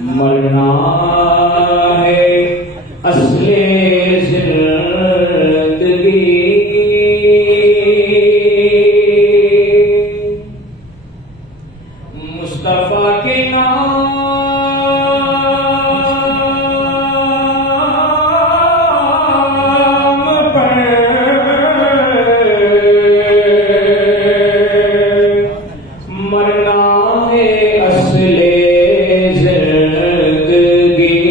مرنا ہے اصل زندگی، مصطفیٰ کے نام پر مرنا ہے اصل زندگی،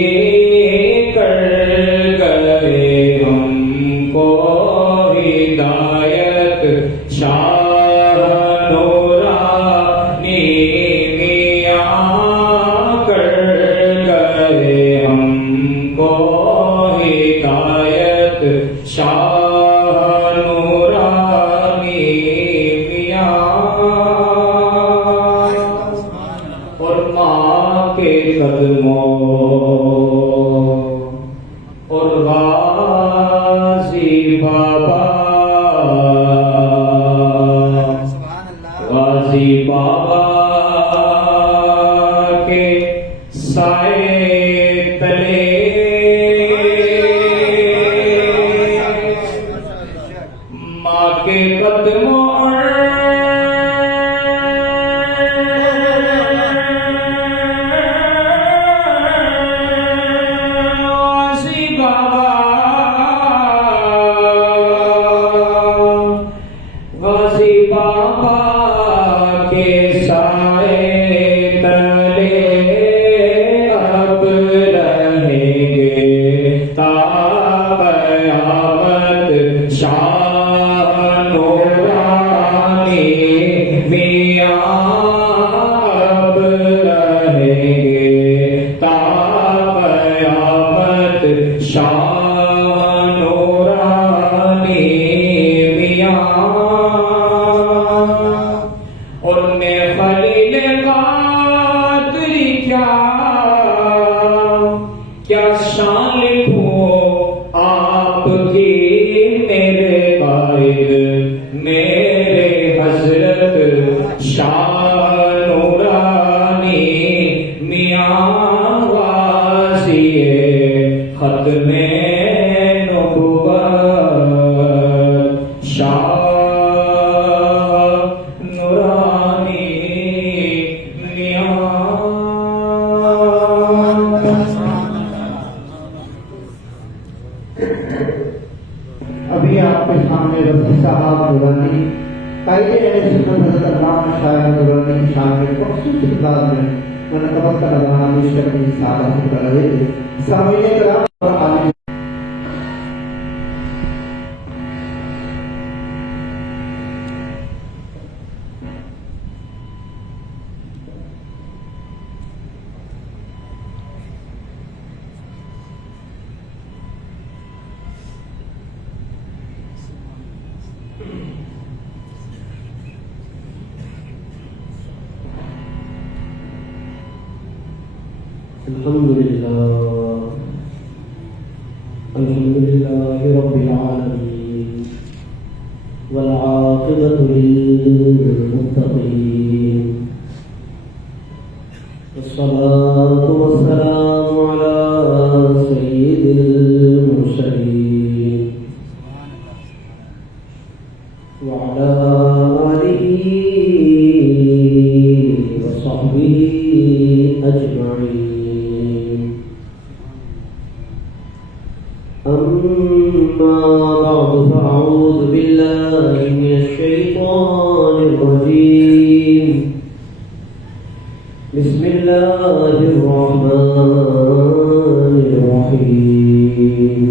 کر گئے ہم کو ہدایت شاہ نورانی میاں، کر گئے ہم کو ہدایت شاہ نورانی میاں، اور ماں کے قدموں اور غازی بابا، غازی بابا کے سائے تلے، ماں کے قدموں غازی بابا کے سائے تلے اب رہیں گے تا قیامت شاہ نورانی میاں، اب رہیں گے تا قیامت شاہ نورانی میاں، ان میں خلیل قادری کیا شان لکھوں آپ کی، میرے قائد میرے حضرت شاہ نورانی میاں، غازی ختم نبوت شاہ نورانی میاں۔ ابھی آپ کے سامنے رفیع صاحب نورانی قائد اہل سنت حضرت علامہ شاہ نورانی کی شان میں مخصوص انداز میں منعقد کردہ مشترک کی سعادت کر رہے تھے۔ سامعین کرام اور عالم الحمد لله رب العالمين والعاقبة للمتقين، والصلاة والسلام على سيد المرسلين وعلى آله وصحبه أجمعين، أما بعد فأعوذ بالله من الشيطان الرجيم، بسم الله الرحمن الرحيم،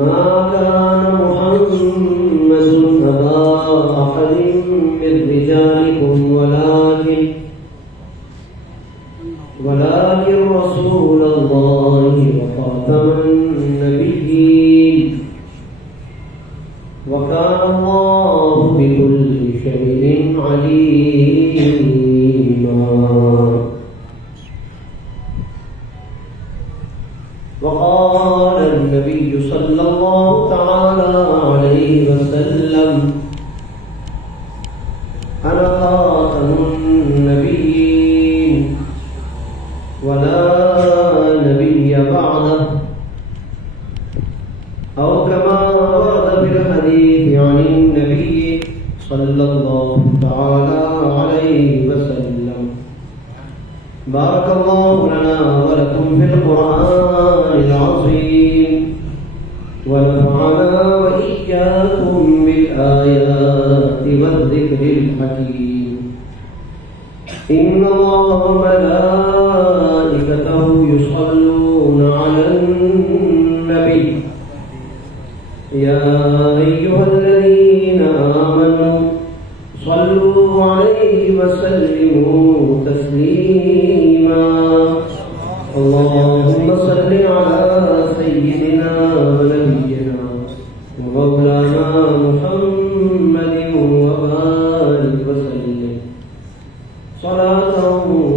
ما كان محمد أبا أحد من رجالكم ولكن رسول الله وخاتم النبيين، وكان الله بكل شيء عليما، وقال النبي صلى الله تعالى عليه وسلم أنا خاتم النبيين ولا نبي بعده أو كما ورد في الحديث عن النبي صلى الله تعالى عليه وسلم. بارك الله لنا ولكم في القرآن العظيم ونفعنا وإياكم بالآيات والذكر الحكيم. إن الله وملائكته يصلون على النبي يا أيها الذين آمنوا صلوا عليه وسلموا تسليما. اللهم صل على سيدنا ونبينا ومولانا محمد وبارك وسلم صلاة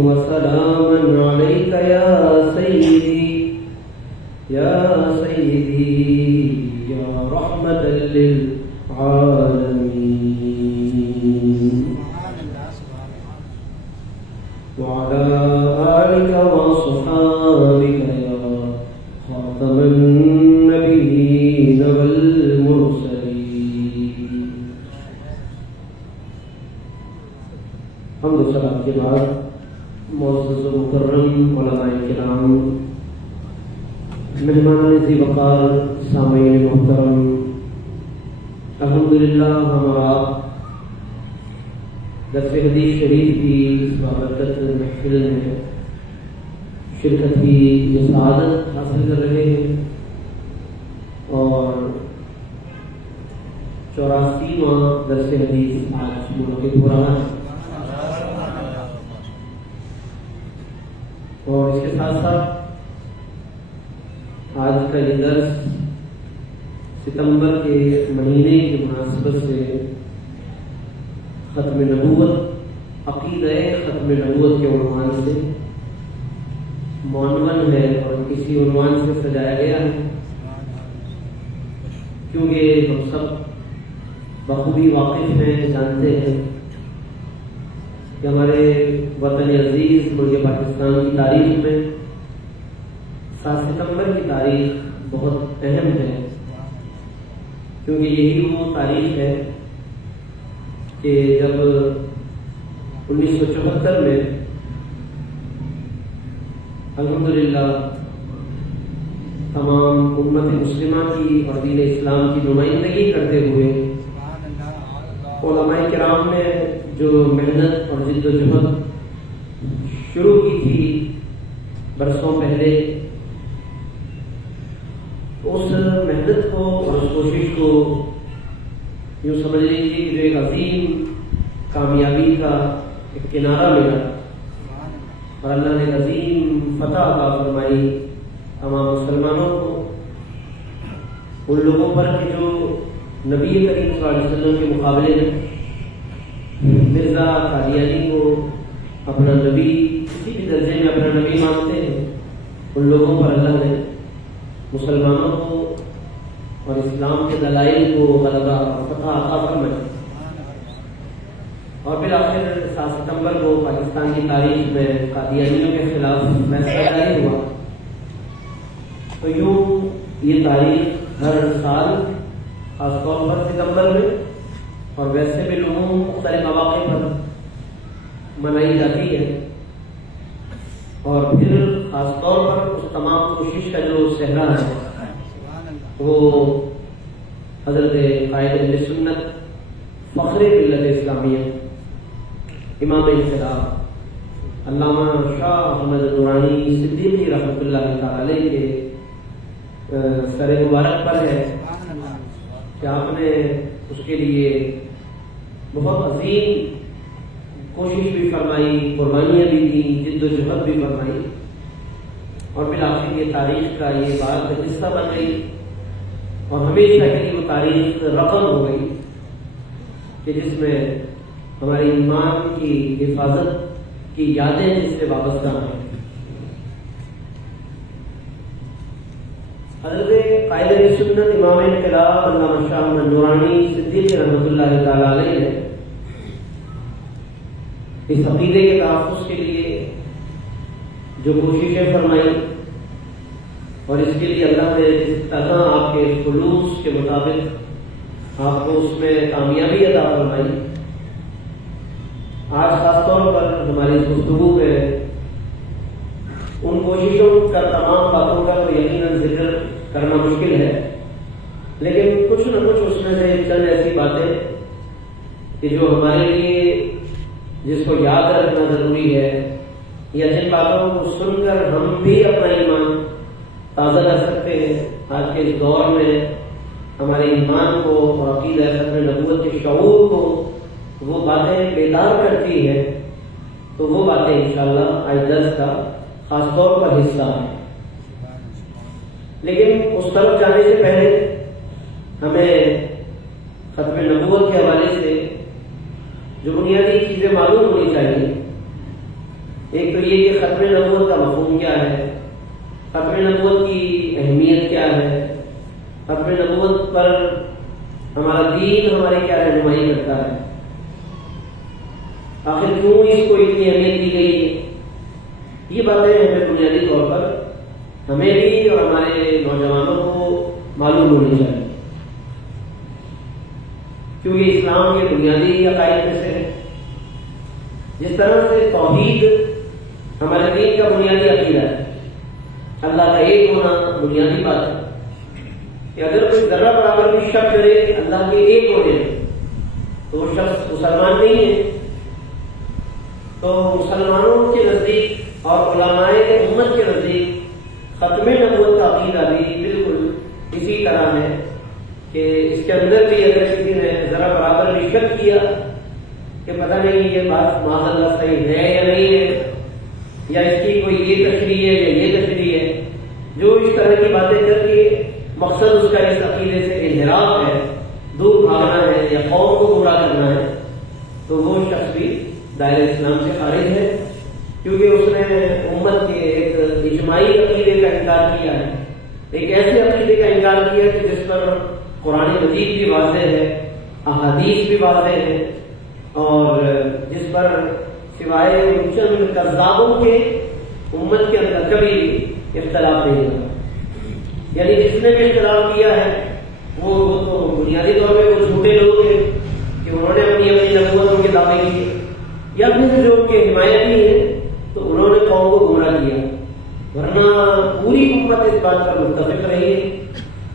وسلاما عليك يا سيدي يا سيدي يا رحمة للعالمين وعلى آلك وصحابك يا خاتم النبيين والمرسلين. حمد و صلاۃ کے بعد معزز و مکرم علماء کرام، مہمان ذی وقار، سامعین محترم، الحمدللہ ہمارا درس حدیث شریف کی اس بابرکت محفل میں شرکت کی جو سعادت حاصل کر رہے ہیں اور 84واں درس حدیث آج منعقد ہو رہا ہے، اور اس کے ساتھ ساتھ آج کا یہ درس ستمبر کے مہینے کی مناسبت سے ختم نبوت، عقیدہ ختم نبوت کے عنوان سے معنون ہے اور کسی عنوان سے سجایا گیا ہے، کیونکہ ہم سب بخوبی واقف ہیں، جانتے ہیں کہ ہمارے وطن عزیز ملک پاکستان کی تاریخ میں 7 ستمبر کی تاریخ بہت اہم ہے، کیونکہ یہی وہ تاریخ ہے کہ جب 1974 میں الحمدللہ تمام امت مسلمہ کی اور دین اسلام کی نمائندگی کرتے ہوئے علماء کرام نے جو محنت اور جد و جہد شروع کی تھی برسوں پہلے، اس محنت کو اور اس کوشش کو یوں سمجھ لیجیے کہ جو ایک عظیم کامیابی کا ایک کنارہ ملا اور اللہ نے عظیم فتح عطا فرمائی تمام مسلمانوں کو، ان لوگوں پر کہ جو نبی کریم صلی اللہ علیہ وسلم کے مقابلے میں مرزا قادیانی کو اپنا نبی، کسی بھی درجے میں اپنا نبی مانتے ہیں، ان لوگوں پر اللہ نے مسلمانوں کو اور اسلام کے دلائل کو غلبہ اور فتح عطا فرمائی، اور پھر آخر 7 ستمبر کو پاکستان کی تاریخ میں قادیانیوں کے خلاف فیصلہ جاری ہوا۔ تو یوں یہ تاریخ ہر سال خاص طور پر ستمبر میں اور ویسے بھی لوگوں مختلف مواقع پر منائی جاتی ہے، اور پھر خاص طور پر اس تمام کوشش کا جو صحرا ہے وہ حضرت قائد اہل سنت، فخر ملت اسلامیہ، امام انقلاب علامہ شاہ احمد نورانی صدیقی رحمۃ اللہ تعالی علیہ کے سر مبارک پر ہے کہ آپ نے اس کے لیے بہت عظیم کوشش بھی فرمائی، قربانیاں بھی دیں، جد و جہد بھی فرمائی، اور بالآخر یہ تاریخ کا یہ بات حصہ بن گئی، اور ہمیشہ کے لیے وہ تاریخ رقم ہو گئی کہ جس میں ہمارے ایمان کی حفاظت کی یادیں جس سے وابستہ ہیں۔ حضرت قائد سنت امام انقلاب علامہ شاہ احمد نورانی صدیقی رحمۃ اللہ تعالی علیہ نے اس عقیدے کے تحفظ کے لیے جو کوششیں فرمائی اور اس کے لیے اللہ نے جس طرح آپ کے خلوص کے مطابق آپ کو اس میں کامیابی عطا فرمائی، آج خاص طور پر ہماری اس گفتگو میں ان کوششوں کا تمام باتوں کا تو یقیناً ذکر کرنا مشکل ہے، لیکن کچھ نہ کچھ اس میں سے چند ایسی باتیں کہ جو ہمارے لیے جس کو یاد رکھنا ضروری ہے، یا جن باتوں کو سن کر ہم بھی اپنا ایمان تازہ کر سکتے ہیں۔ آج کے اس دور میں ہمارے ایمان کو اور عقیدہ ختم نبوت کے شعور کو وہ باتیں بیدار کرتی ہیں، تو وہ باتیں انشاءاللہ آج درس کا خاص طور پر حصہ ہے۔ لیکن اس طرف جانے سے پہلے ہمیں ختم نبوت کے حوالے سے جو بنیادی چیزیں معلوم ہونی چاہیے۔ ایک تو یہ کہ ختم نبوت کا مفہوم کیا ہے، ختم نبوت کی اہمیت کیا ہے، ختم نبوت پر ہمارا دین ہماری کیا رہنمائی کرتا ہے، آخر کیوں اس کو اتنی اہمیت دی گئی ہے، یہ باتیں ہمیں بنیادی طور پر ہمیں بھی اور ہمارے نوجوانوں کو معلوم ہونی چاہیے، کیونکہ اسلام کے بنیادی عقائد میں سے جس طرح سے توحید ہمارے دین کا بنیادی عقیدہ ہے، اللہ کا ایک ہونا بنیادی بات ہے کہ اگر کوئی ذرہ برابر بھی شک کرے اللہ کے ایک ہونے تو وہ شخص مسلمان نہیں ہے۔ تو مسلمانوں کے نزدیک اور علماء امت کے نزدیک ختم نبوت کا عقیدہ بھی بالکل اسی طرح ہے کہ اس کے اندر بھی اگر کسی نے ذرا برابر بھی شک کیا کہ پتہ نہیں یہ بات معاذ اللہ صحیح ہے یا نہیں ہے، یا اس کی کوئی یہ تشریح ہے یا یہ تشریح ہے، جو اس طرح کی باتیں کر کے مقصد اس کا اس عقیدے سے انحراف ہے، دور بھاگنا ہے یا قوم کو گمراہ کرنا ہے، تو وہ شخص بھی دائرہ اسلام سے خارج ہے، کیونکہ اس نے امت کے ایک اجماعی عقیدے کا انکار کیا ہے، ایک ایسے عقیدے کا انکار کیا کہ جس پر قرآن مجید بھی واضح ہے، احادیث بھی واضح ہے، اور جس پر سوائے چند کذابوں کے امت کے اندر کبھی بھی اختلاف نہیں ہوگا۔ یعنی جس نے بھی اختلاف کیا ہے وہ تو بنیادی طور پہ وہ جھوٹے لوگ ہیں کہ انہوں نے اپنی نبوتوں کے دعوے کیے، یا پھر جو کہ حمایتی ہیں تو انہوں نے قوم کو گمراہ کیا، ورنہ پوری امت اس بات پر متفق رہی ہے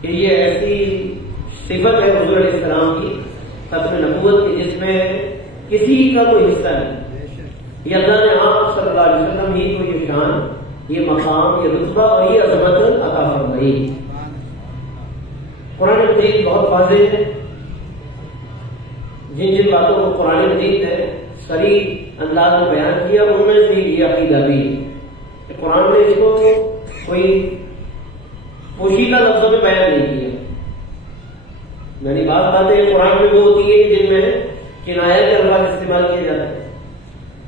کہ یہ ایسی صفت ہے حضور علیہ السلام کی ختم نبوت کی جس میں کسی کا کوئی حصہ نہیں، یہ اللہ نے آپ صلی اللہ علیہ وسلم ہی کو یہ شان، یہ مقام، یہ رتبہ اور یہ عظمت عطا فرمائی۔ قرآن مجید بہت واضح ہے، جن جن باتوں کو قرآن مجید نے صریح انداز میں بیان کیا ان میں سے یہ عقیدہ بھی کہ قرآن نے اس کو کوئی پوشیدہ لفظوں میں بیان نہیں کیا، یعنی بعض باتیں قرآن میں وہ ہوتی ہے جن میں کنایہ کے الفاظ استعمال کیے جاتے ہیں،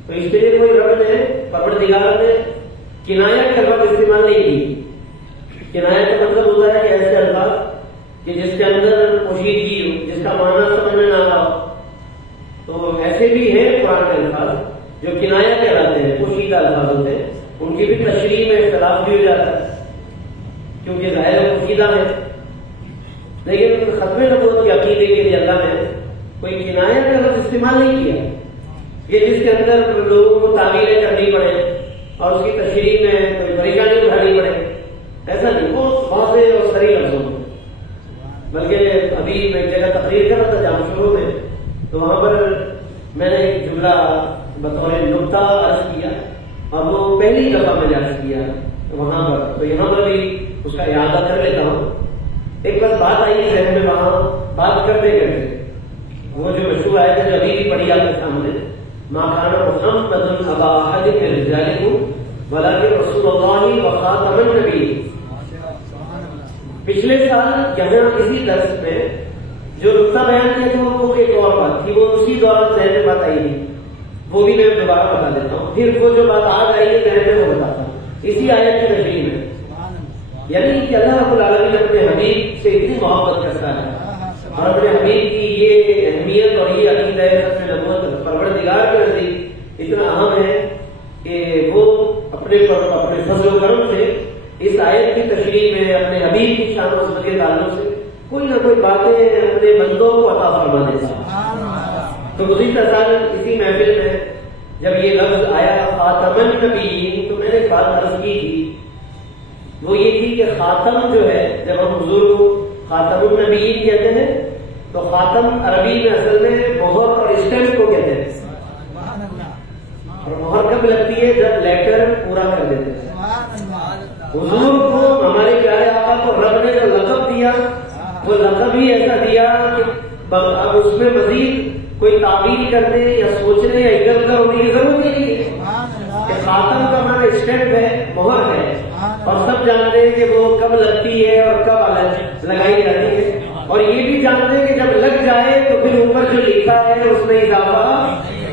تو اس کے لیے کوئی رب نے پروردگار نے کنایہ کے الفاظ استعمال نہیں کی۔ کنایہ کا مطلب ہوتا ہے کہ ایسے الفاظ کہ جس کے اندر پوشیدگی ہو، جس کا معنی سمجھ میں نہ آ ہو، تو ایسے بھی ہیں قرآن کے الفاظ جو کنایہ کہلاتے ہیں، پوشیدہ الفاظ ہوتے ہیں، ان کی بھی تشریح میں اختلاف بھی ہو جاتا ہے کیونکہ ظاہر پوشیدہ ہے، لیکن ختم نبوت کے عقیدے کے لیے اللہ نے کوئی کنایہ کا لفظ استعمال نہیں کیا کہ جس کے اندر لوگوں کو تعبیریں کرنی پڑے اور اس کی تشریح میں کوئی پریشانی اٹھانی پڑے، ایسا نہیں، وہ واضح اور صریح لفظوں میں۔ بلکہ ابھی میں ایک جگہ تقریر کر رہا تھا جامع شروع میں، تو وہاں پر میں نے ایک جملہ بطور نقطہ عرض کیا اور وہ پہلی دفعہ میں نے عرض کیا وہاں پر، تو یہاں پر بھی اس کا اعادہ کر لیتا ہوں۔ ایک بس بات آئی ذہن میں وہاں بات کرتے کرتے، وہ جو مشہور آیت ہے جو ابھی بھی پڑھی آپ کے سامنے، ما کان محمد ابا احد من رجالکم ولکن رسول اللہ وخاتم النبیین۔ پچھلے سال یہاں اسی درس میں جو نقطہ بیان کیا تھا وہ ایک اور بات تھی، وہ اسی دوران ذہن میں بات آئی تھی، وہ بھی میں دوبارہ بتا دیتا ہوں، پھر وہ جو بات آج آئی ہے ذہن میں وہ بتاتا ہوں اسی آیت کی تشریح میں۔ یعنی کہ اللہ رب العالمین اپنے حبیب سے اتنی محبت کرتا ہے اور اپنے حبیب کی یہ اہمیت اور یہ عقیدہ ہے ختم نبوت پروردگار کے نزدیک اتنا اہم ہے کہ وہ اپنے فضل و کرم سے اس آیت کی تشریح میں اپنے حبیب کی شان و عظمت کے تعلق سے کوئی نہ کوئی باتیں اپنے بندوں کو عطا فرما دیتا ہے۔ تو گزشتہ سال اسی محفل میں جب یہ لفظ آیا خاتم النبیین تو میں نے بات عرض کی تھی، وہ یہ تھی کہ خاتم جو ہے، جب ہم حضور کو خاتم النبیین کہتے ہیں تو خاتم عربی میں اصل میں مہر اور اسٹیمپ کو کہتے ہیں، اور مہر کب لگتی ہے؟ جب لیٹر پورا کر دیتے ہیں۔ حضور کو ہمارے پیارے آقا کو رب نے جو لقب دیا وہ لقب ہی ایسا دیا کہ اب اس میں مزید کوئی تعبیر کرنے یا سوچنے یا ادھر ادھر ہونے کی ضرورت نہیں ہے کہ خاتم کا معنی اسٹیمپ ہے، مہر ہے، اور سب جانتے ہیں کہ وہ کب لگتی ہے اور کب لگائی جاتی ہے، اور یہ بھی جانتے ہیں کہ جب لگ جائے تو پھر اوپر جو لکھا ہے اس میں اضافہ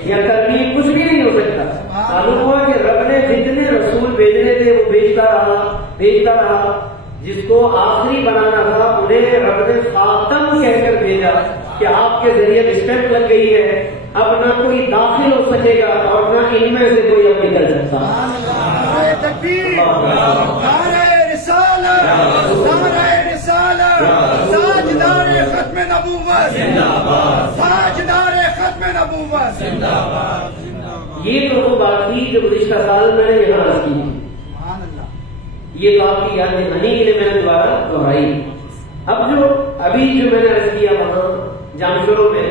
یا ترتیب کچھ بھی نہیں ہو سکتا۔ معلوم ہوا کہ رب نے جتنے رسول بھیجنے تھے وہ بھیجتا رہا، جس کو آخری بنانا تھا انہیں رب نے خاتم کہہ کر بھیجا کہ آپ کے ذریعے اسٹیمپ لگ گئی ہے، اب نہ کوئی داخل ہو سکے گا اور نہ ان میں سے کوئی اب نکل سکتا۔ یہ تو وہ بات تھی جو گزشتہ سال میں نے یہاں عرض کی تھی، یہ بات کی یاد دہانی کے لیے میں نے دوبارہ دہرائی۔ اب جو میں نے عرض کیا وہاں جامشوروں میں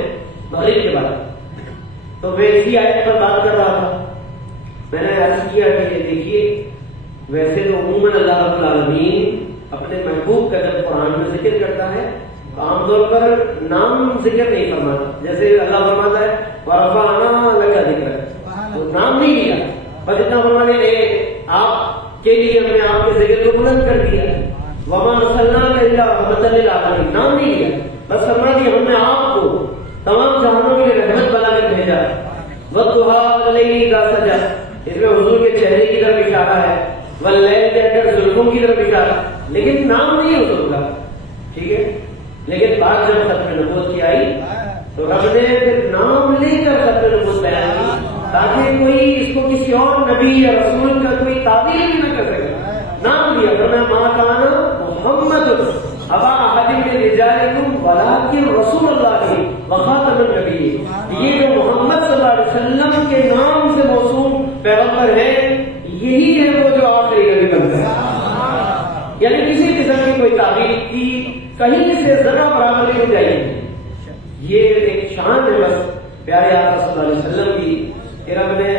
مغرب کے بعد، تو میں اسی آیت پر بات کر رہا تھا۔ میں نے عرض کیا کہ دیکھیے ویسے تو عموماً اللہ رب العالمین اپنے محبوب کا جب قرآن میں ذکر کرتا ہے عام طور پر نام ذکر نہیں فرماتا، جیسے اللہ فرماتا ہے وَرَفَعْنَا لَكَ ذِكْرَكَ، تو نام نہیں لیا، بس اتنا فرمانے آپ کے لیے اپنے آپ کے ذکر کو بلند کر دیا۔ وَمَا أَرْسَلْنَاكَ إِلَّا رَحْمَةً لِّلْعَالَمِينَ، نام نہیں لیا، بس فرما دیا ہم نے آپ کو تمام جہانوں کے لیے رحمت بنا کر بھیجا۔ وَالضُّحَىٰ وَاللَّيْلِ إِذَا سَجَىٰ، اس میں حضور کے چہرے کی طرف اشارہ ہے، وَاللَّيْلِ کے اندر زلفوں کی طرف اشارہ، لیکن نام نہیں حضور کا، ٹھیک ہے۔ لیکن بات جب ختم نبوت کی آئی تو رب نے پھر نام لے کر ختم نبوت بیان کی تاکہ کوئی اس کو کسی اور نبی یا رسول کا کوئی تعبیر بھی نہ کر سکے۔ نام لیا فرمایا ما کان محمد ابا احد من رجالکم ولکن رسول اللہ وخاتم النبیین، یہ جو محمد صلی اللہ علیہ وسلم کے نام سے موسوم پیغمبر ہے یہی ہے وہ جو آخری نبی بنتا ہے، یعنی کسی قسم کی کوئی تعبیر کی کہیں سے ذرا برابر نہیں ہو جائے گی۔ یہ ایک شان ہے بس پیارے آقا صلی اللہ علیہ وسلم کی کہ رب نے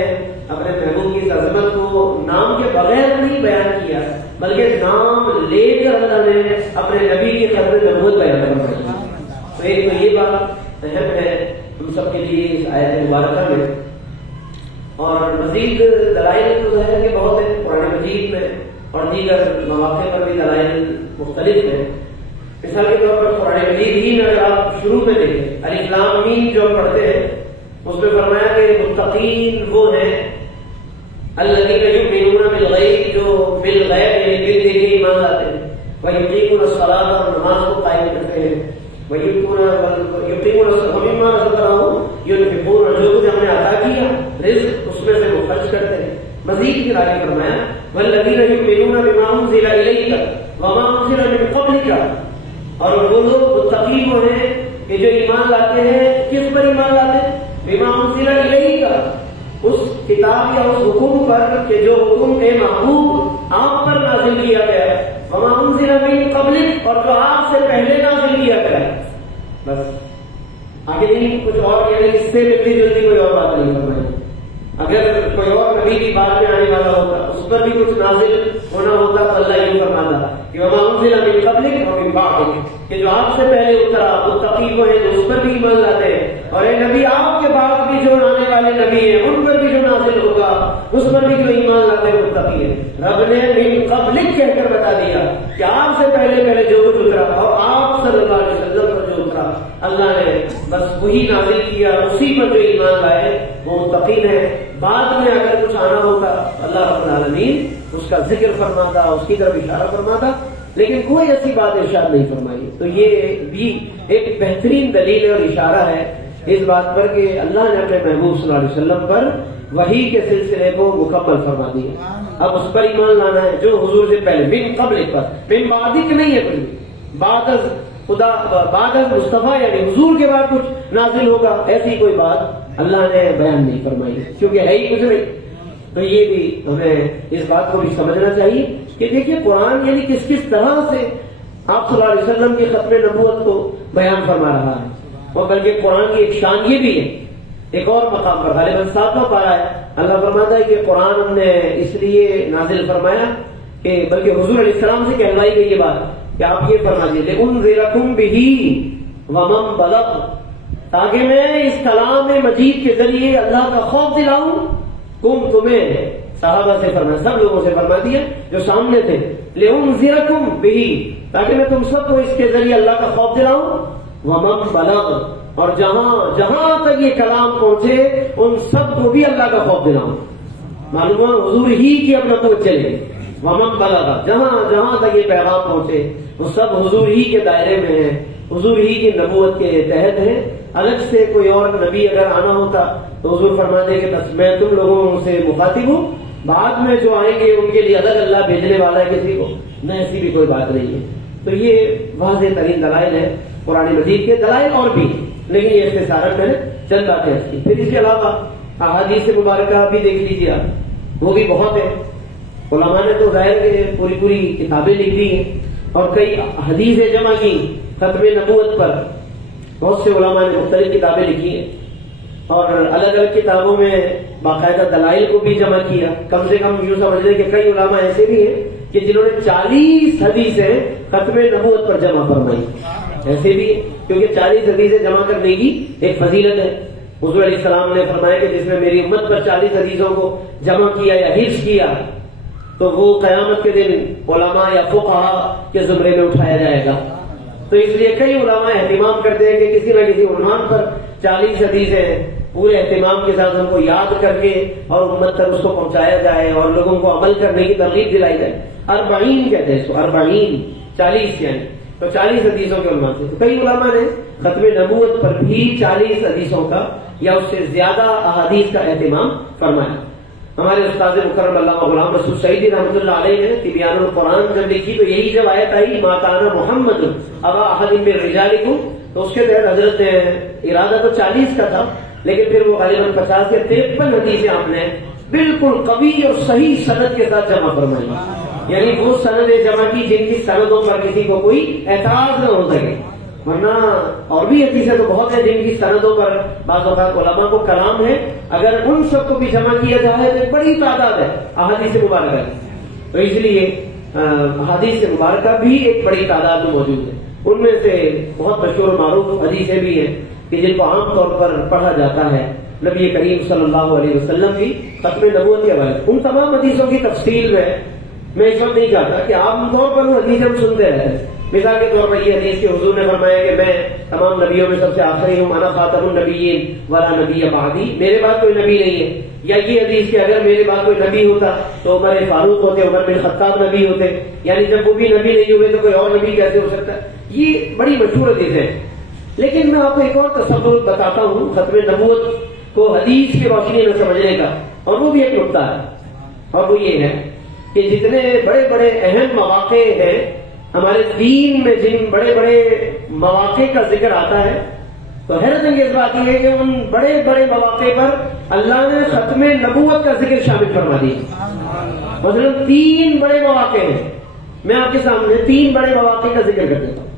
اپنے محبوب کی عظمت کو نام کے بغیر نہیں بیان کیا بلکہ نام لے کر اللہ نے اپنے نبی کی ختم نبوت بیان فرمائی۔ تو ایک تو یہ بات اہم ہے ہم سب کے لیے اس آیت مبارکہ میں، اور مزید دلائل تو ہے کہ بہت ہے قرآن مجید میں اور دیگر مواقع پر بھی دلائل مختلف ہیں۔ مثال کے طور پر قرآن مجید ہی میں اگر آپ شروع میں دیکھیں الف لام میم جو پڑھتے ہیں اس میں فرمایا کہ متقین وہ ہیں الذین یؤمنون بالغیب، جو بالغیب یعنی دل دیکھ کے ایمان لاتے ہیں، ویقیمون الصلاۃ، اور نماز کو قائم کرتے ہیں، یقیمون ومما رزقناہم ينفقون، اور جو کچھ ہم نے عطا کیا رزق اس میں سے وہ خرچ کرتے ہیں۔ مزید پھر آگے فرمایا والذین یؤمنون بما انزل الیک وما انزل من قبلک، اور وہ لوگ متقی وہ ہیں کہ جو ایمان لاتے ہیں کس پر ایمان لاتے ہیں؟ بما انزل الیک، اس کتاب یا اس حکم پر کہ جو حکم اے محبوب آپ پر نازل کیا گیا، وما انزل من قبلک، اور جو آپ سے پہلے نازل کیا گیا۔ بس آگے نہیں کچھ اور، یعنی اس سے ملتی جلتی کوئی اور بات نہیں فرمائی۔ اگر کوئی اور نبی بھی بعد میں آنے والا ہوتا اس پر بھی کچھ نازل ہونا ہوتا تو اللہ یہ فرماتا کہ وما انزل من قبلک ومن بعدک، کہ جو آپ سے پہلے اترا متقی وہ ہیں جو اس پر بھی ایمان لاتے ہیں، اور اے نبی آپ کے بعد بھی جو آنے والے نبی ہیں ان پر بھی جو نازل ہوگا اس پر بھی جو ایمان لاتے ہیں متقی ہیں۔ رب نے من قبلک کہہ کر بتا دیا کہ آپ سے پہلے جو کچھ اترا اور آپ صلی اللہ علیہ وسلم پر جو اترا اللہ نے بس وہی نازل کیا، اسی پر جو ایمان لائے وہ متقین ہے۔ بعد میں اگر کچھ آنا ہوتا اللہ رب العالمین اس کا ذکر فرماتا، اس کی طرف اشارہ فرماتا، لیکن کوئی ایسی بات ارشاد نہیں فرمائی۔ تو یہ بھی ایک بہترین دلیل اور اشارہ ہے اس بات پر کہ اللہ نے اپنے محبوب صلی اللہ علیہ وسلم پر وحی کے سلسلے کو مکمل فرما دیا. اب اس پر ایمان لانا ہے جو حضور سے پہلے من قبل پر من بعد نہیں ہے، کچھ بھی بعد از خدا بعد از مصطفیٰ یعنی حضور کے بعد کچھ نازل ہوگا ایسی کوئی بات اللہ نے بیان نہیں فرمائی، کیونکہ ہے ہی کچھ نہیں. تو یہ بھی ہمیں اس بات کو بھی سمجھنا چاہیے کہ دیکھیے قرآن یعنی کس کس طرح سے آپ صلی اللہ علیہ وسلم کی ختم نبوت کو بیان فرما رہا ہے. اور بلکہ قرآن کی ایک شان یہ بھی ہے، ایک اور مقام پر غالباً 7واں پارہ ہے، اللہ فرماتا ہے کہ قرآن ہم نے اس لیے نازل فرمایا کہ بلکہ حضور علیہ السلام سے کہلوائی گئی یہ بات کہ آپ یہ فرما دیجیے لِأُنذِرَكُمْ بِهِ وَمَنْ بَلَغَ، تاکہ میں اس کلام مجید کے ذریعے اللہ کا خوف دلاؤں. تمہیں صحابہ سے فرمایا، سب لوگوں سے فرما دیا جو سامنے تھے، لِأُنذِرَكُمْ بِهِ، تاکہ میں تم سب کو اس کے ذریعے اللہ کا خوف دلاؤں. وَمَنْ بَلَغَ، اور جہاں تک یہ کلام پہنچے ان سب کو بھی اللہ کا خوف دلاؤں. معلوم ہے حضور ہی کی اپنا تو چلے. وَمَنْ بَلَغَ، جہاں تک یہ پیغام پہنچے وہ سب حضور ہی کے دائرے میں ہیں، حضور ہی کی نبوت کے تحت ہیں. الگ سے کوئی اور نبی اگر آنا ہوتا تو حضور فرماتے کہ بس میں تم لوگوں سے مخاطب ہوں، بعد میں جو آئیں گے ان کے لیے الگ اللہ بھیجنے والا ہے کسی کو، نہ ایسی بھی کوئی بات نہیں ہے. تو یہ واضح ترین دلائل ہے قرآن مجید کے، دلائل اور بھی، لیکن یہ اختصارا میں چند باتیں اس کی. پھر اس کے علاوہ احادیث مبارکہ بھی دیکھ لیجیے آپ، وہ بھی بہت ہے. علماء نے تو ظاہر پوری کتابیں لکھ دی ہیں اور کئی حدیثیں جمع کی ختم نبوت پر. بہت سے علماء نے مختلف کتابیں لکھی ہیں اور الگ الگ کتابوں میں باقاعدہ دلائل کو بھی جمع کیا. کم سے کم یوں سمجھ لیں کہ کئی علماء ایسے بھی ہیں کہ جنہوں نے 40 حدیثیں ختم نبوت پر جمع فرمائی. ایسے بھی کیونکہ 40 حدیثیں جمع کرنے کی ایک فضیلت ہے. حضور علیہ السلام نے فرمایا کہ جس نے میری امت پر 40 حدیثوں کو جمع کیا یا حفظ کیا تو وہ قیامت کے دن علماء یا فقہاء کے زمرے میں اٹھایا جائے گا. تو اس لیے کئی علماء اہتمام کرتے ہیں کہ کسی نہ کسی عنوان پر 40 حدیثیں پورے اہتمام کے ساتھ ہم کو یاد کر کے اور امت تک اس کو پہنچایا جائے اور لوگوں کو عمل کرنے کی ترغیب دلائی جائے. 40 کہتے ہیں اس کو، 40 40 یعنی تو 40 حدیثوں کے عنوان سے. تو کئی علماء نے ختم نبوت پر بھی 40 حدیثوں کا یا اس سے زیادہ احادیث کا اہتمام فرمایا. ہمارے استاد مکرم علامہ غلام رسول سعیدی رحمۃ اللہ علیہ نے تبیان القرآن جب لکھی تو یہی جب آیت آئی ما کان محمد ابا احد من رجالکم، تو اس کے تحت حضرت نے ارادہ تو 40 کا تھا لیکن پھر وہ غالباً 50 یا 53 حدیثیں آپ نے بالکل قوی اور صحیح سند کے ساتھ جمع فرمائی. یعنی وہ سندیں جمع کی جن کی سندوں پر کسی کو کوئی اعتراض نہ ہو سکے. ورنہ اور بھی حدیثیں تو بہت ہیں جن کی سندوں پر بعض اوقات علماء کو کلام ہے. اگر ان سب کو بھی جمع کیا جائے تو بڑی تعداد ہے احادیث مبارکہ. تو اس لیے احادیث مبارکہ بھی ایک بڑی تعداد میں موجود ہے. ان میں سے بہت مشہور معروف حدیثیں بھی ہیں کہ جن کو عام طور پر پڑھا جاتا ہے نبی کریم صلی اللہ علیہ وسلم کی ختم نبوت کے حوالے. ان تمام حدیثوں کی تفصیل میں اس وقت نہیں چاہتا کہ عام طور پر وہ حدیثیں ہم سنتے رہتے ہیں. مثال کے طور پر یہ حدیث کے حضور نے فرمایا کہ میں تمام نبیوں میں سب سے آخری ہوں، انا خاتم النبیین ولا نبی بعدی، میرے بعد کوئی نبی نہیں ہے. یا یہ حدیث کہ اگر میرے بعد کوئی نبی ہوتا تو عمر فاروق ہوتے، عمر بن خطاب نبی ہوتے، یعنی جب وہ بھی نبی نہیں ہوئے تو کوئی اور نبی کیسے ہو سکتا ہے. یہ بڑی مشہور حدیث ہے. لیکن میں آپ کو ایک اور تصور بتاتا ہوں ختم نبوت کو حدیث کی روشنی میں سمجھنے کا، اور وہ بھی ایک نقطہ ہے، اور وہ یہ ہے کہ جتنے بڑے بڑے اہم مواقع ہیں ہمارے دین میں، جن بڑے بڑے مواقع کا ذکر آتا ہے تو حیرت انگیز بات یہ ہے کہ ان بڑے بڑے مواقع پر اللہ نے ختم نبوت کا ذکر شامل فرما دیا. مثلا 3 بڑے مواقع ہیں، میں آپ کے سامنے 3 بڑے مواقع کا ذکر کر دیتا ہوں.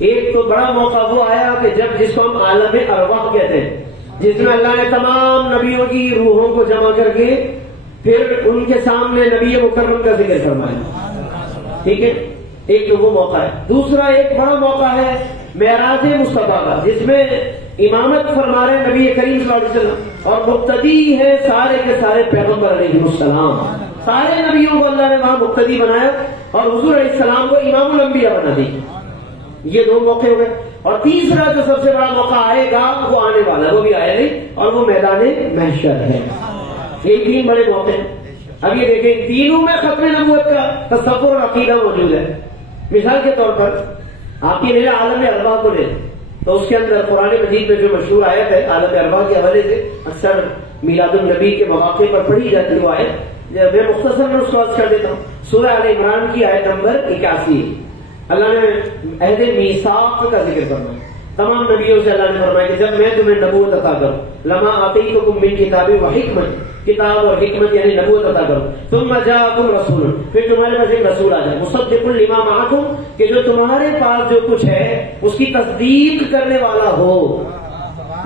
ایک تو بڑا موقع وہ آیا کہ جس کو ہم عالم ارواح کہتے ہیں، جس میں اللہ نے تمام نبیوں کی روحوں کو جمع کر کے پھر ان کے سامنے نبی مکرم کا ذکر فرمایا. ٹھیک ہے، ایک تو وہ موقع ہے. دوسرا ایک بڑا موقع ہے معراج مصطفیٰ کا، جس میں امامت فرما رہے ہیں نبی کریم صلی اللہ علیہ وسلم اور مقتدی ہے سارے کے سارے پیغمبر علیہ السلام. سارے نبیوں کو اللہ نے وہاں مقتدی بنایا اور حضور علیہ السلام کو امام الانبیاء بنا دی. یہ 2 موقع ہو گئے. اور تیسرا جو سب سے بڑا موقع آئے گا وہ آنے والا ہے، وہ بھی آیا نہیں، اور وہ میدان محشر ہے. یہ 3 بڑے موقع ہیں. اب یہ دیکھیں تینوں میں ختم نبوت کا تصور اور عقیدہ موجود ہے. مثال کے طور پر آپ کی میرے عالم ارواح کو لیں تو اس کے اندر قرآن مجید میں جو مشہور آیت ہے عالم ارواح کے حوالے سے اکثر میلاد النبی کے مواقع پر پڑھی جاتی وہ آیت. میں مختصر میں اس کو عرض کر دیتا ہوں. سورہ آل عمران کی آیت نمبر 81. اللہ نے عہد میثاق کا ذکر فرمایا. تمام نبیوں سے اللہ نے فرمایا کہ جب میں تمہیں نبوت عطا کروں, لما آتیتکم من کتاب و حکمت, کتاب اور حکمت یعنی نبوت عطا کروں, ثم جاءکم رسول, پھر تمہارے پاس ایک رسول آ جائے, مصدق لما معکم, کہ جو تمہارے پاس جو کچھ ہے اس کی تصدیق کرنے والا ہو.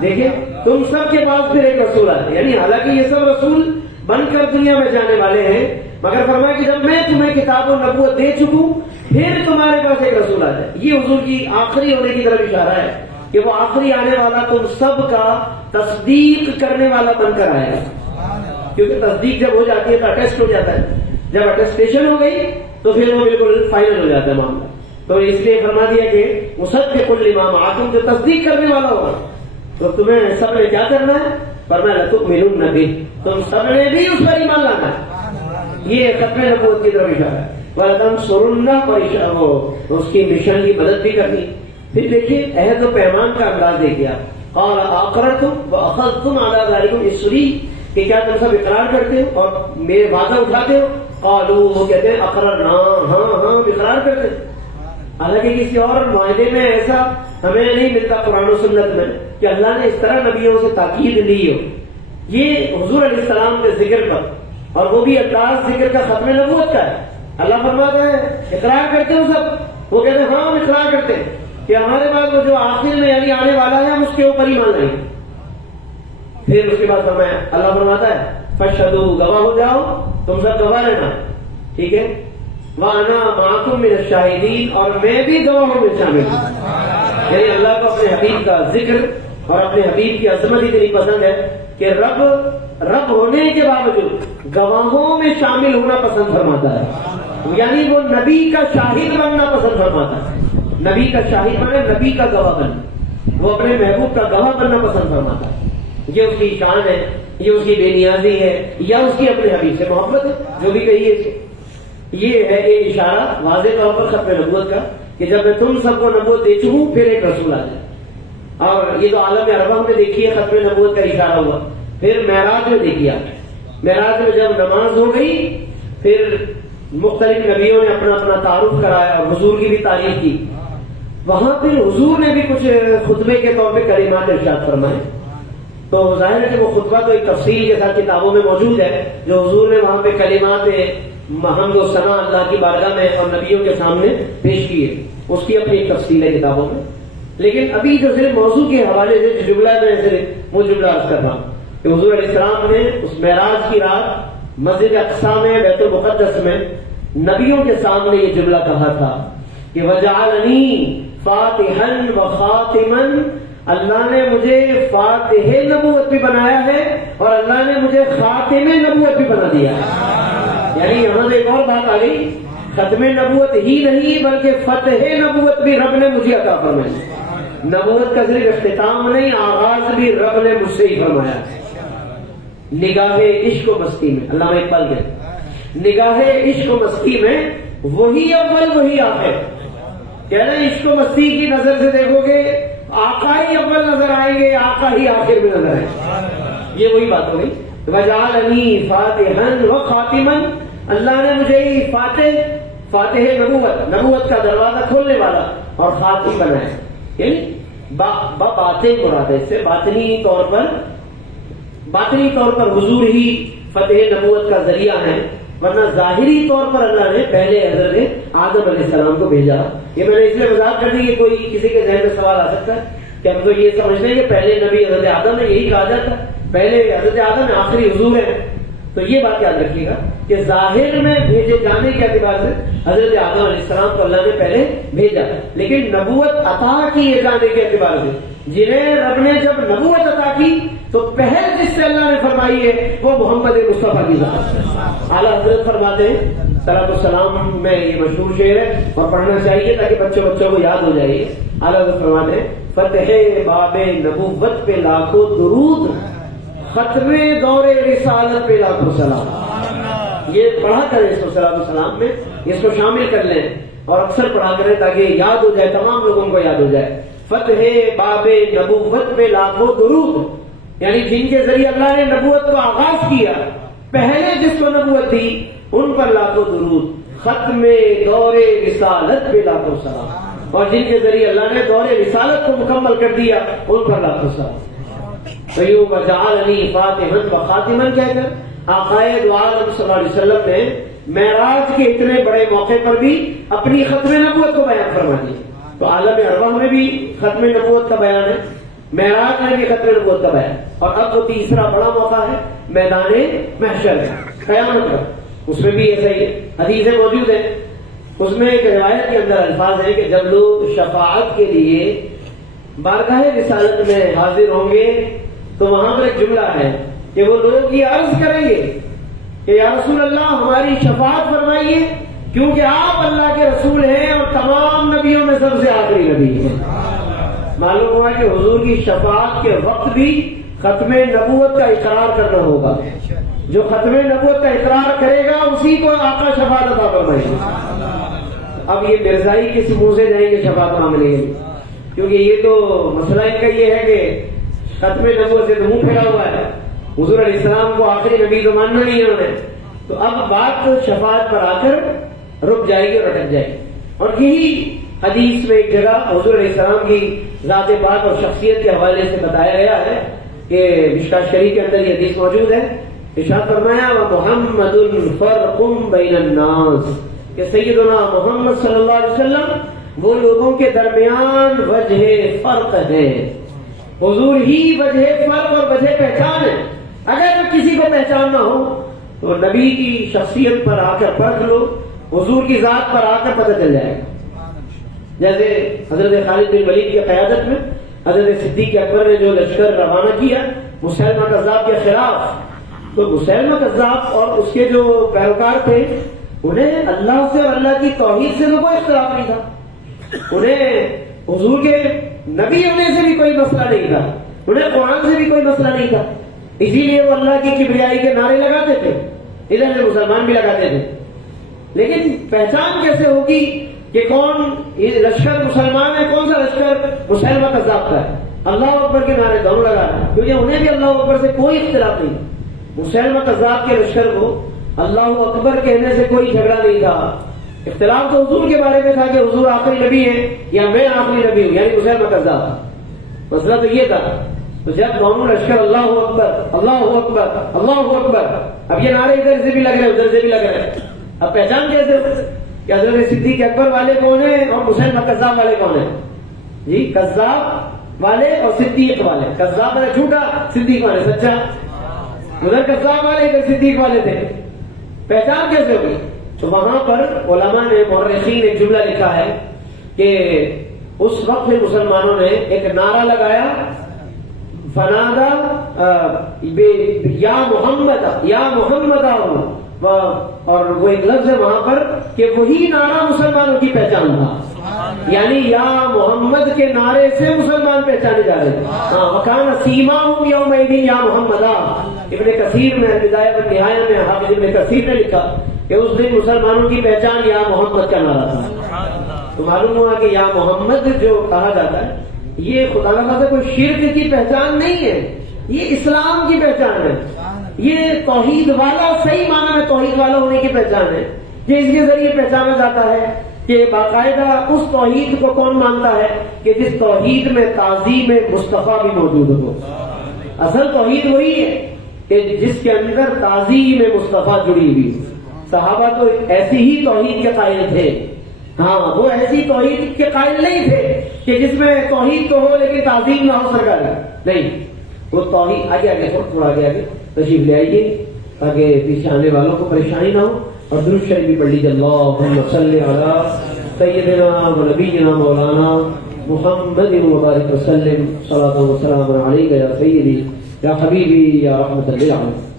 دیکھیں تم سب کے پاس پھر ایک رسول آ جائے, یعنی حالانکہ یہ سب رسول بن کر دنیا میں جانے والے ہیں, مگر فرمایا کہ جب میں تمہیں کتاب و نبوت دے چکوں پھر تمہارے پاس ایک رسول آ جائے. یہ حضور کی آخری ہونے کی طرف اشارہ ہے کہ وہ آخری آنے والا تم سب کا تصدیق کرنے والا بن کر آئے گا. کیونکہ تصدیق جب ہو جاتی ہے تو اٹیسٹ ہو جاتا ہے, جب اٹیسٹیشن ہو گئی تو پھر وہ بالکل فائنل ہو جاتا ہے معاملہ. تو اس لیے فرما دیا کہ مصدق لما معکم, جو تصدیق کرنے والا ہوگا. تو تمہیں سب نے کیا کرنا ہے, فرمایا لتؤمنن بہ, تم سب نے بھی اس پر ایمان لانا ہے. یہ ختم نبوت کی طرف اشارہ ہے. وَلَتَنْصُرُنَّهُ, پر اس کی مشن کی مدد بھی کرنی. پھر دیکھیے عہد و پیمان کا انداز دیکھیے آپ. قال اقررتم واخذتم على ذلكم اسری, کہ کیا تم سب اقرار کرتے ہو اور میرے وعدہ اٹھاتے ہو. قالوا, وہ کہتے ہیں اقررنا, ہاں اقرار کرتے ہیں. حالانکہ کسی اور معاہدے میں ایسا ہمیں نہیں ملتا قرآن و سنت میں کہ اللہ نے اس طرح نبیوں سے تاکید لی ہو. یہ حضور علیہ السلام کے ذکر پر, اور وہ بھی انداز ذکر کا ختم نبوت کا ہے. اللہ فرماتا ہے اقرار کرتے ہو سب, وہ کہتے ہیں ہاں ہم اقرار کرتے ہیں کہ ہمارے پاس وہ جو آخر میں یعنی آنے والا ہے ہم اس کے اوپر ہی مان لیں. پھر اس کے بعد فرمایا, اللہ فرماتا ہے فشہدوا, گواہ ہو جاؤ, تم سب گواہ رہنا, ٹھیک ہے. وَأَنَا مَعَكُمْ مِنَ الشَّاهِدِينَ, اور میں بھی گواہوں میں شامل ہوں. یعنی اللہ کو اپنے حبیب کا ذکر اور اپنے حبیب کی عظمت اتنی پسند ہے کہ رب ہونے کے باوجود گواہوں میں شامل ہونا پسند فرماتا ہے. یعنی وہ نبی کا شاہد بننا پسند فرماتا ہے. نبی کا شاہد بنے, نبی کا گواہ بننا, وہ اپنے محبوب کا گواہ بننا پسند فرماتا ہے. یہ اس کی شان ہے, یہ اس کی بے نیازی ہے, یا اس کی اپنے حبیب سے محبت ہے, جو بھی کہیے. یہ ہے ایک اشارہ واضح طور پر ختم نبوت کا کہ جب میں تم سب کو نبوت دے چکوں پھر ایک رسول آ جائے. اور یہ تو عالم عربہ میں دیکھیے ختم نبوت کا اشارہ ہوا. پھر معراج میں دیکھیے, معراج میں جب نماز ہو گئی پھر مختلف نبیوں نے اپنا اپنا تعارف کرایا اور حضور کی بھی تعریف کی. وہاں پھر حضور نے بھی کچھ خطبے کے طور پہ کلمات ارشاد فرمائے. تو ظاہر ہے کہ وہ خطبہ تو ایک تفصیل کے ساتھ کتابوں میں موجود ہے جو حضور نے وہاں پہ کلمات حمد و ثنا اللہ کی بارگاہ میں اور نبیوں کے سامنے پیش کیے. اس کی اپنی ایک تفصیل ہے کتابوں میں. لیکن ابھی جو صرف موضوع کے حوالے سے جو جملہ میں صرف وہ جملہ عرض کر رہا ہوں کہ حضور علیہ السلام نے اس معراج کی رات مسجد اقصیٰ میں بیت المقدس میں نبیوں کے سامنے یہ جملہ کہا تھا کہ وَجَعَلَنِي فَاتِحًا وَخَاتِمًا, اللہ نے مجھے فاتح نبوت بھی بنایا ہے اور اللہ نے مجھے خاتم نبوت بھی بنا دیا ہے. یعنی یہاں سے ایک اور بات آ گئی, ختم نبوت ہی نہیں بلکہ فتح نبوت بھی رب نے مجھے عطا فرمائی. نبوت کا صرف اختتام نہیں, آغاز بھی رب نے مجھ سے ہی فرمایا. نگاہ عشق و مستی میں, علامہ اقبال کہتے نگاہ عشق و مستی میں وہی اول وہی آخر. کہہ رہے عشق و مستی کی نظر سے دیکھو گے آقا ہی اول نظر آئیں گے, آقا ہی آخر میں نظر آئیں گے. یہ وہی بات ہو گئی. وَجَعَلَنِي فَاتِحًا وَخَاتِمًا, اللہ نے مجھے ہی فاتح نبوت کا دروازہ کھولنے والا اور خاتم بنایا. یعنی باتیں مراد ہے, اس سے باطنی طور پر حضور ہی فتح نبوت کا ذریعہ ہے, ورنہ ظاہری طور پر اللہ نے پہلے حضرت آدم علیہ السلام کو بھیجا. یہ میں نے اس لیے وضاحت کر دی کہ کوئی کسی کے ذہن میں سوال آ سکتا ہے کہ ہم تو یہ سمجھتے ہیں کہ پہلے نبی حضرت آدم ہے, یہی کہا جاتا ہے پہلے حضرت آدم آخری حضور ہے. تو یہ بات یاد رکھیے گا کہ ظاہر میں بھیجے جانے کے اعتبار سے حضرت آدم علیہ السلام کو اللہ نے پہلے بھیجا, لیکن نبوت عطا کیے جانے کے اعتبار سے جنہیں رب نے جب نبوت عطا کی تو پہل جس سے اللہ نے فرمائی ہے وہ محمد مصطفیٰ کی ذات. اعلیٰ حضرت فرماتے ہیں صلاۃ السلام میں, یہ مشہور شعر ہے اور پڑھنا چاہیے تاکہ بچوں کو یاد ہو جائے. اعلیٰ حضرت فرماتے ہیں فتح باب نبوت پہ لاکھوں درود, ختم دور رسالت پہ لاکھوں سلام. یہ پڑھا کریں اس کو صلاۃ السلام میں, اس کو شامل کر لیں اور اکثر پڑھا کریں تاکہ یاد ہو جائے, تمام لوگوں کو یاد ہو جائے. فتح باب نبوت پہ لاکھوں درود, یعنی جن کے ذریعے اللہ نے نبوت کو آغاز کیا، پہلے جس کو نبوت دی ان پر لاکھوں درود، ختم دور رسالت پہ لاکھوں سلام، اور جن کے ذریعے اللہ نے دور رسالت کو مکمل کر دیا ان پر لاکھوں سلام۔ فیوم جعلنی فاتحا و خاتما کہہ کر آقائے دو عالم صلی اللہ علیہ وسلم نے معراج کے اتنے بڑے موقع پر بھی اپنی ختم نبوت کو بیان فرما دیا۔ تو عالم ارواح میں بھی ختم نبوت کا بیان ہے، معراج میں بھی ختم نبوت کا بیان، اور اب وہ تیسرا بڑا موقع ہے میدان محشر ہے، قیامت کا، اس میں بھی ایسا ہی حدیثیں موجود ہیں۔ اس میں ایک روایت کے اندر الفاظ ہیں کہ جب لوگ شفاعت کے لیے بارگاہ رسالت میں حاضر ہوں گے تو وہاں پر ایک جملہ ہے کہ وہ لوگ یہ عرض کریں گے کہ یا رسول اللہ ہماری شفاعت فرمائیے، کیونکہ آپ اللہ کے رسول ہیں اور تمام نبیوں میں سب سے آخری نبی ہیں۔ معلوم ہوا کہ حضور کی شفاعت کے وقت بھی ختم نبوت کا اقرار کرنا ہوگا، جو ختم نبوت کا اقرار کرے گا اسی کو آقا شفاعت عطا فرمائیں گے۔ اب یہ مرزائی کس منہ سے جائیں گے شفاعت مانگنے کے لیے، کیونکہ یہ تو مسئلہ ان کا یہ ہے کہ ختم نبوت سے تو منہ پھیلا ہوا ہے، حضور علیہ السلام کو آخری نبی تو ماننا نہیں ہے انہوں نے، تو اب بات شفاعت پر آ کر رک جائے گی اور اٹک جائے گی۔ اور یہی حدیث میں ایک جگہ حضور علیہ السلام کی ذات پاک اور شخصیت کے حوالے سے بتایا گیا ہے کہ مشکاۃ شریف کے اندر یہ حدیث موجود ہے، ارشاد فرمایا وَمُحَمَّدٌ فَرْقٌ بَيْنَ النَّاسِ، کہ سیدنا محمد صلی اللہ علیہ وسلم وہ لوگوں کے درمیان وجہ فرق ہے، حضور ہی وجہ فرق اور وجہ پہچان ہے۔ اگر کسی کو پہچاننا ہو تو نبی کی شخصیت پر آ کر پرکھ لو، حضور کی ذات پر آ کر پتہ چل جائے گا۔ جیسے حضرت خالد بن ولید کی قیادت میں حضرت صدیق اکبر نے جو لشکر روانہ کیا مسیلمہ کذاب کے خلاف، تو مسیلمہ کذاب اور اس کے جو پیروکار تھے انہیں اللہ سے اور اللہ کی توحید سے تو کوئی اختلاف نہیں تھا، انہیں حضور کے نبی ہونے سے بھی کوئی مسئلہ نہیں تھا، انہیں قرآن سے بھی کوئی مسئلہ نہیں تھا، اسی لیے وہ اللہ کی کبریائی کے نعرے لگاتے تھے، ادھر سے مسلمان بھی لگاتے تھے۔ لیکن پہچان کیسے ہوگی کہ کون لشکر مسلمان ہے، کون سا لشکر مسلمہ کذاب کا ہے؟ اللہ اکبر کے نعرے دونوں لگا رہے ہیں، کیونکہ انہیں بھی اللہ اکبر سے کوئی اختلاف نہیں۔ مسلمہ کذاب کے لشکر کو اللہ اکبر کہنے سے کوئی جھگڑا نہیں تھا، اختلاف تو حضور کے بارے میں تھا کہ حضور آخری نبی ہے یا میں آخری نبی ہوں، یعنی مسلمہ کذاب، مسئلہ تو یہ تھا۔ تو جب دونوں لشکر اللہ اکبر اللہ اکبر اللہ اکبر، اب یہ نعرے ادھر سے بھی لگ رہے ادھر سے بھی لگ رہے، اب پہچان کیسے کہ حضرت صدیق اکبر والے کون ہیں اور مسلمہ کذاب والے کون ہیں؟ جی کذاب والے اور صدیق والے، کذاب والے جھوٹا، صدیق والے سچا، ادھر کذاب والے ادھر صدیق والے تھے، پہچان کیسے ہوگی؟ تو وہاں پر علماء نے مورخین ایک جملہ لکھا ہے کہ اس وقت مسلمانوں نے ایک نعرہ لگایا فنادا یا محمد یا محمد، اور وہ ایک لفظ ہے وہاں پر کہ وہی نعرہ مسلمانوں کی پہچان تھا، یعنی یا محمد کے نعرے سے مسلمان پہچانے جا رہے تھے۔ وَكَانَ سِيمَاهُمْ يَوْمَئِذٍ يَا مُحَمَّدَا، ابن کثیر میں بدایہ والنہایہ میں حافظ ابن کثیر نے لکھا کہ اس دن مسلمانوں کی پہچان یا محمد کا نعرہ تھا۔ تو معلوم ہوا کہ یا محمد جو کہا جاتا ہے یہ خدا تعالیٰ سے کوئی شرک کی پہچان نہیں ہے، یہ اسلام کی پہچان ہے، یہ توحید والا، صحیح معنی میں توحید والا ہونے کی پہچان ہے، کہ اس کے ذریعے پہچانا جاتا ہے کہ باقاعدہ اس توحید کو کون مانتا ہے کہ جس توحید میں تعظیم مصطفیٰ بھی موجود ہو۔ اصل توحید وہی ہے کہ جس کے اندر تعظیم مصطفیٰ جڑی ہوئی۔ صحابہ تو ایسی ہی توحید کے قائل تھے، ہاں وہ ایسی توحید کے قائل نہیں تھے کہ جس میں توحید تو ہو لیکن تعظیم نہ ہو سرکار، نہیں، وہ توحید آگے آگے تھوڑا آگے تشریف لے آئیے تاکہ پیچھے آنے والوں کو پریشانی نہ ہو، اور درود شریف بھی پڑھ لیجیے، اللہم صلی علی سیدنا و نبینا مولانا محمد مبارک وسلم، صلاۃ و سلام علیک یا سیدی یا حبیبی یا رحمت للعالمین۔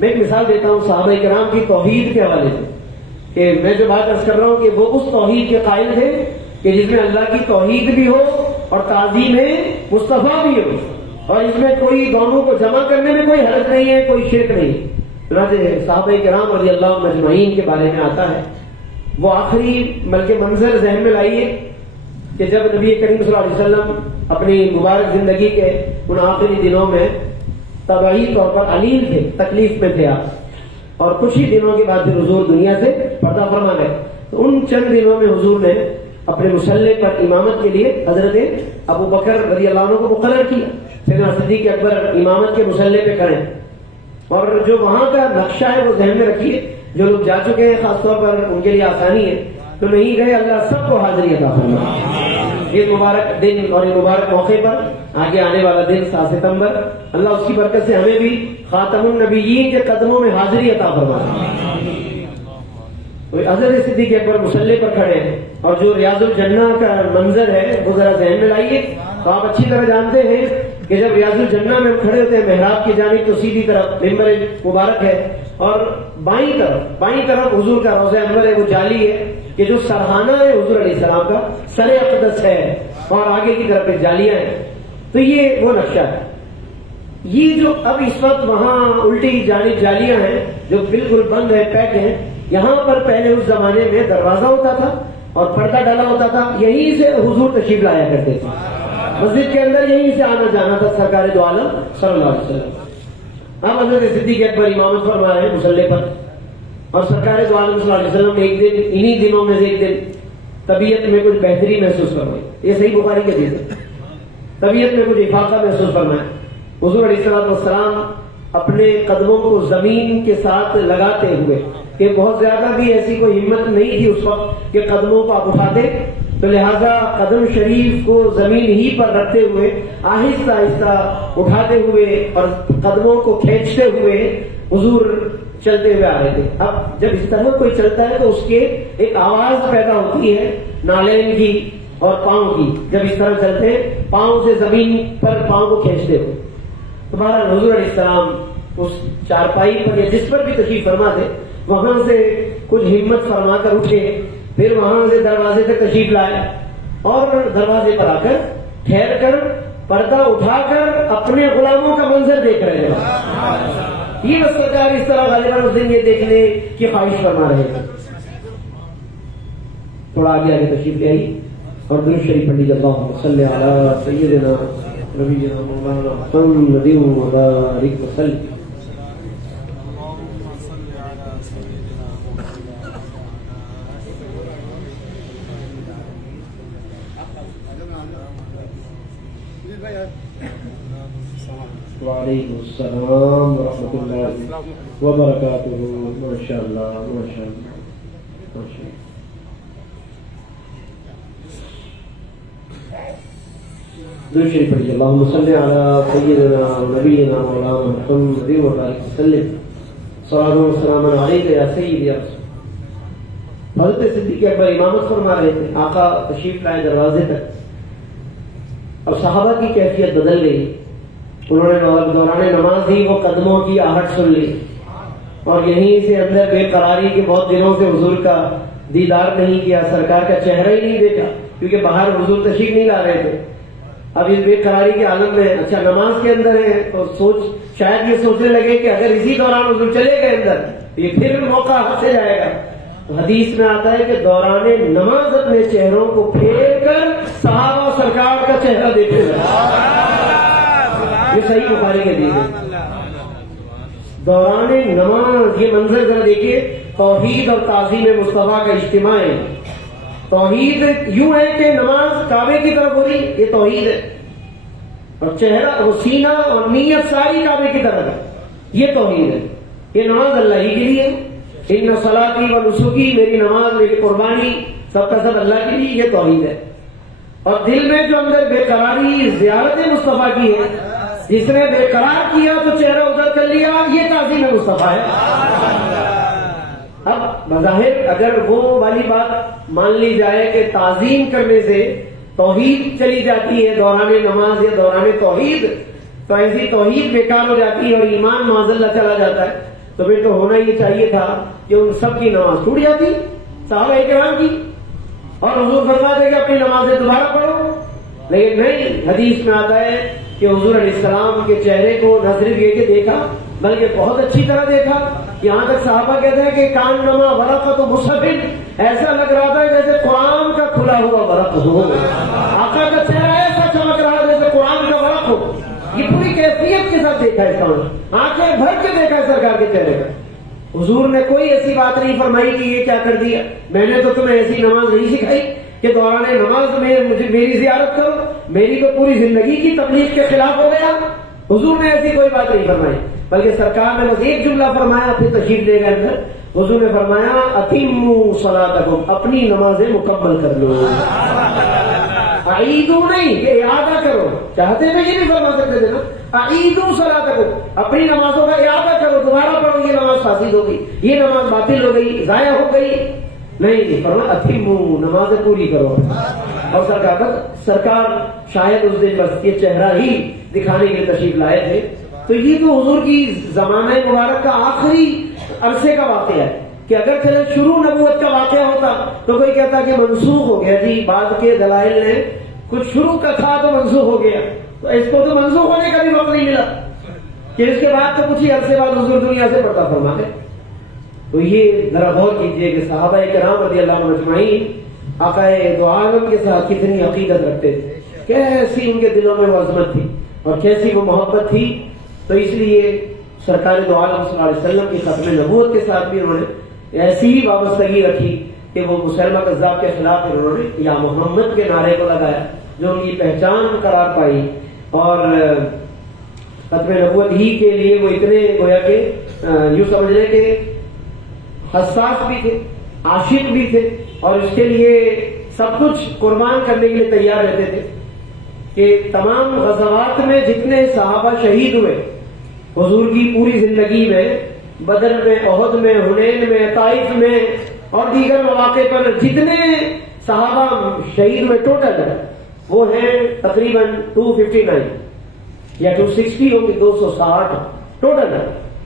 میں ایک مثال دیتا ہوں صحابہ کرام کی توحید کے حوالے سے، کہ میں جو بات عرض کر رہا ہوں کہ وہ اس توحید کے قائل تھے کہ جس میں اللہ کی توحید بھی ہو اور تعظیم مصطفیٰ بھی ہو، اور اس میں کوئی دونوں کو جمع کرنے میں کوئی حرج نہیں ہے، کوئی شرک نہیں۔ چنانچہ صحابہ کرام رضی اللہ عنہم اجمعین کے بارے میں آتا ہے، وہ آخری بلکہ منظر ذہن میں لائیے کہ جب نبی کریم صلی اللہ علیہ وسلم اپنی مبارک زندگی کے ان آخری دنوں میں طبعی طور پر علیل تھے، تکلیف میں تھے آپ، اور کچھ ہی دنوں کے بعد پھر حضور دنیا سے پردہ فرما گئے. تو ان چند دنوں میں حضور نے اپنے مصلح پر امامت کے لیے حضرت ابو بکر رضی اللہ عنہ کو مقرر کیا. سیدنا صدیق اکبر امامت کے مصلح پہ کھڑے، اور جو وہاں کا نقشہ ہے وہ ذہن میں رکھیے. جو لوگ جا چکے ہیں خاص طور پر ان کے لیے آسانی ہے، تو نہیں گئے اللہ سب کو حاضری عطا فرمائے. یہ مبارک دن اور یہ مبارک موقع پر آگے آنے والا دن 7 ستمبر، اللہ اس کی برکت سے ہمیں بھی خاتم النبیین کے قدموں میں حاضری عطا فرمائے. حضرت صدیق اکبر مصلح پر کھڑے ہیں، اور جو ریاض الجنہ کا منظر ہے وہ ذرا ذہن میں لائیے. تو آپ اچھی طرح جانتے ہیں کہ جب ریاض الجنہ میں کھڑے ہوتے ہیں محراب کی جانب، تو سیدھی طرف ممبر مبارک ہے، اور بائیں طرف حضور کا روضہ انور ہے، وہ جالی ہے کہ جو سرحانہ ہے حضور علیہ السلام کا، سر اقدس ہے، اور آگے کی طرف جالیاں ہیں. تو یہ وہ نقشہ ہے. یہ جو اب اس وقت وہاں الٹی جانب جالیاں ہیں جو بالکل بند ہے، پیک ہیں. یہاں پر پہلے اس زمانے میں دروازہ ہوتا تھا اور پردہ ڈالا ہوتا تھا، یہیں سے حضور تشریف لایا کرتے تھے. مسجد کے اندر یہیں سے آنا جانا تھا سرکار دو عالم صلی اللہ علیہ وسلم. اب حضرت صدیق اکبر امامت فرما رہے ہیں مصلح پر، اور سرکار دو عالم صلی اللہ علیہ وسلم نے ایک دن انہی دنوں میں سے ایک دن طبیعت میں کچھ بہتری محسوس فرمائی. یہ صحیح بخاری کے حدیث ہے. طبیعت میں کچھ افاقہ محسوس فرمایا. حضور علیہ السلام اپنے قدموں کو زمین کے ساتھ لگاتے ہوئے، کہ بہت زیادہ بھی ایسی کوئی ہمت نہیں تھی اس وقت کہ قدموں کو آپ اٹھا دیں، تو لہذا قدم شریف کو زمین ہی پر رکھتے ہوئے آہستہ آہستہ اٹھاتے ہوئے اور قدموں کو کھینچتے ہوئے حضور چلتے ہوئے آ رہے تھے. اب جب اس طرح کوئی چلتا ہے تو اس کے ایک آواز پیدا ہوتی ہے نالین کی اور پاؤں کی. جب اس طرح چلتے ہیں پاؤں سے زمین پر پاؤں کو کھینچتے ہوئے. تمہارا حضور علیہ السلام اس چارپائی پر یا جس پر بھی تشریف فرما تھے وہاں سے کچھ ہمت فرما کر اٹھے، پھر وہاں سے دروازے تک تشریف لائے، اور دروازے پر آ کر ٹھہر کر پردہ اٹھا کر اپنے غلاموں کا منظر دیکھ رہے ہیں. یہ بس سرکار اس طرح غالباً اس دن یہ دیکھنے کی خواہش فرما رہے ہیں. تھوڑا آگے آگے تشریف لے آئی اور درود شریف پڑھ لیجیے. اللہم صلی علی سیدنا نبینا مولانا محمد وبارک وسلم. وعلیکم السلام ورحمۃ اللہ وبرکاتہ. ماشاء اللہ ماشاء اللہ ماشاء اللہ. درود شریف پڑھیے. اللہم صلی علی سیدنا نبینا مولانا محمد وبارک وسلم. صلاۃ و سلام علیک یا سیدی یا رسول. حضرت صدیق اکبر امامت فرما رہے تھے. آقا تشریف لائے دروازے تک. اب صحابہ کی کیفیت بدل گئی. انہوں نے دوران نماز ہی وہ قدموں کی آہٹ سن لی، اور یہیں سے اندر بے قراری کے بہت دنوں سے حضور کا دیدار نہیں کیا، سرکار کا چہرہ ہی نہیں دیکھا، کیونکہ باہر حضور تشریف نہیں لا رہے تھے. اب اس بے قراری کے عالم میں اچھا نماز کے اندر ہے تو شاید یہ سوچنے لگے کہ اگر اسی دوران حضور چلے گئے اندر تو یہ پھر موقع ہاتھ سے جائے گا. تو حدیث میں آتا ہے کہ دوران نماز اپنے چہروں کو پھیر کر صحابہ سرکار کا چہرہ دیکھنے لگا. یہ صحیح بخاری کے حدیث ہے. دوران نماز یہ منظر ذرا دیکھیے. توحید اور تعظیم مصطفیٰ کا اجتماع ہے. توحید یوں ہے کہ نماز کعبے کی طرف ہو رہی، یہ توحید ہے، اور چہرہ اور سینہ اور نیت ساری کعبے کی طرف ہے، یہ توحید ہے. یہ نماز اللہ ہی کے لیے. ان صلاتی و نسکی، میری نماز میری قربانی سب کا سب اللہ کے لیے، یہ توحید ہے. اور دل میں جو اندر بے قراری زیارت مصطفیٰ کی ہے، جس نے بے قرار کیا تو چہرہ ادھر کر لیا، یہ تعظیم مصطفیٰ ہے. اب بظاہر اگر وہ والی بات مان لی جائے کہ تعظیم کرنے سے توحید چلی جاتی ہے دوران نماز یا دوران توحید، تو ایسی توحید بیکار ہو جاتی ہے اور ایمان معاذ اللہ چلا جاتا ہے. تو پھر تو ہونا یہ چاہیے تھا کہ ان سب کی نماز ٹوٹ جاتی، صحابہ کرام کی، اور حضور فرماتے کہ اپنی نمازیں دوبارہ پڑھو. لیکن نہیں، حدیث میں آتا ہے کہ حضور علیہ السلام کے چہرے کو نہ صرف یہ کہ دیکھا بلکہ بہت اچھی طرح دیکھا. یہاں تک صحابہ کہتے ہیں کہ کان نما ورقۃ مصحف، ایسا لگ رہا تھا جیسے قرآن کا کھلا ہوا ورق ہو. آقا کا چہرہ ایسا چمک رہا ساتھ دیکھا اس کا آنکھیں بھر کے دیکھا سرکار کے چہرے پر. حضور نے کوئی ایسی بات نہیں فرمائی کہ یہ کیا کر دیا, میں نے تو تمہیں ایسی نماز نہیں سکھائی کہ دوران نماز میں مجھے میری زیارت کرو, میری تو پوری زندگی کی تبلیغ کے خلاف ہو گیا. حضور نے ایسی کوئی بات نہیں فرمائی, بلکہ سرکار نے بس ایک جملہ فرمایا, پھر تشریف لے گئے اندر. حضور نے فرمایا اتموا صلاتکم, اپنی نمازیں مکمل کر لو. اعیدو نہیں کہ اعادہ کرو, چاہتے میں یہ نہیں فرما سکتے تھے نا, اعیدو صلاتکم, اپنی نمازوں کا اعادہ کرو, دوبارہ پڑھو, یہ نماز فاسد ہو گئی, یہ نماز باطل ہو گئی, ضائع ہو گئی. نہیں فرمایا اتموا, نمازیں پوری کرو. اور سرکار شاید اس دن بس یہ چہرہ ہی دکھانے کے تشریف لائے تھے. تو یہ تو حضور کی زمانہ مبارک کا آخری عرصے کا واقعہ ہے کہ اگر چلے شروع نبوت کا واقعہ ہوتا تو کوئی کہتا کہ منسوخ ہو گیا, جی بعد کے دلائل نے کچھ شروع کا تھا تو منسوخ ہو گیا. تو اس کو تو منسوخ ہونے کا بھی وقت نہیں ملا کہ اس کے بعد تو کچھ ہی عرصے بعد حضور دنیا سے پردہ فرما گئے. تو یہ ذرا غور کیجئے کہ صحابہ کرام رضی اللہ عنہم اجمعین آقائے دو عالم کے ساتھ کتنی عقیدت رکھتے تھے, کیسی ان کے دلوں میں وہ عظمت تھی اور کیسی وہ محبت تھی. تو اس لیے سرکار دو عالم صلی اللہ علیہ وسلم کی ختم نبوت کے ساتھ بھی انہوں نے ایسی ہی وابستگی رکھی کہ وہ مسلمہ کذاب کے خلاف انہوں نے یا محمد کے نعرے کو لگایا جو ان کی پہچان قرار پائی. اور ختم نبوت ہی کے لیے وہ اتنے گویا کہ یوں سمجھ لیں کہ حساس بھی تھے, عاشق بھی تھے, اور اس کے لیے سب کچھ قربان کرنے کے لیے تیار رہتے تھے کہ تمام غزوات میں جتنے صحابہ شہید ہوئے حضور کی پوری زندگی میں, بدر میں, احد میں, حنین میں, طائف میں اور دیگر مواقع پر جتنے صحابہ شہید ہوئے ٹوٹل وہ ہیں تقریباً 259 یا 260 ہوں گے, 260 ٹوٹل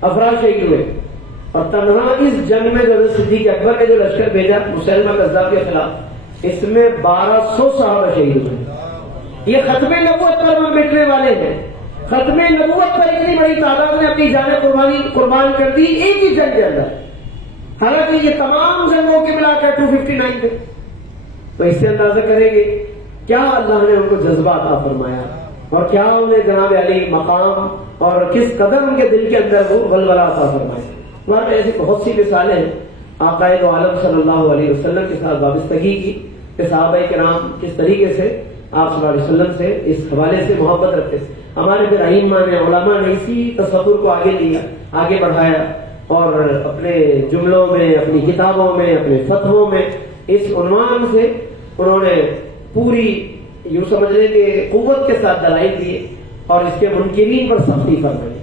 افراد شہید ہوئے. اور تنہا اس جنگ میں جو صدیق اکبر نے جو لشکر بھیجا مسلمہ کذاب کے خلاف, اس میں 1200 صحابہ شہید ہوئے. یہ ختم نبوت پر ہم مٹنے والے ہیں. ختم نبوت پر اتنی بڑی تعداد نے اپنی جانیں قربان کر دی ایک ہی جنگ کے اندر, حالانکہ یہ تمام جنگوں کے ملا کر 259 تھے. تو اس سے اندازہ کریں گے کیا اللہ نے ان کو جذبہ عطا فرمایا اور کیا انہیں جناب علی مقام اور کس قدر ان کے دل کے اندر وہ ولولہ عطا فرمایا. وہاں ایسی بہت سی مثالیں ہیں آقا دو عالم صلی اللہ علیہ وسلم کے ساتھ وابستگی کی کہ صحابہ کرام کس طریقے سے آپ صلی اللہ علیہ وسلم سے اس حوالے سے محبت رکھتے تھے. ہمارے پھر ائمہ نے, علماء نے اسی تصور کو آگے لیا, آگے بڑھایا اور اپنے جملوں میں, اپنی کتابوں میں, اپنے فتووں میں اس عنوان سے انہوں نے پوری یوں سمجھ لیں کہ قوت کے ساتھ دلائل دیے اور اس کے منکرین پر سختی فرمائی.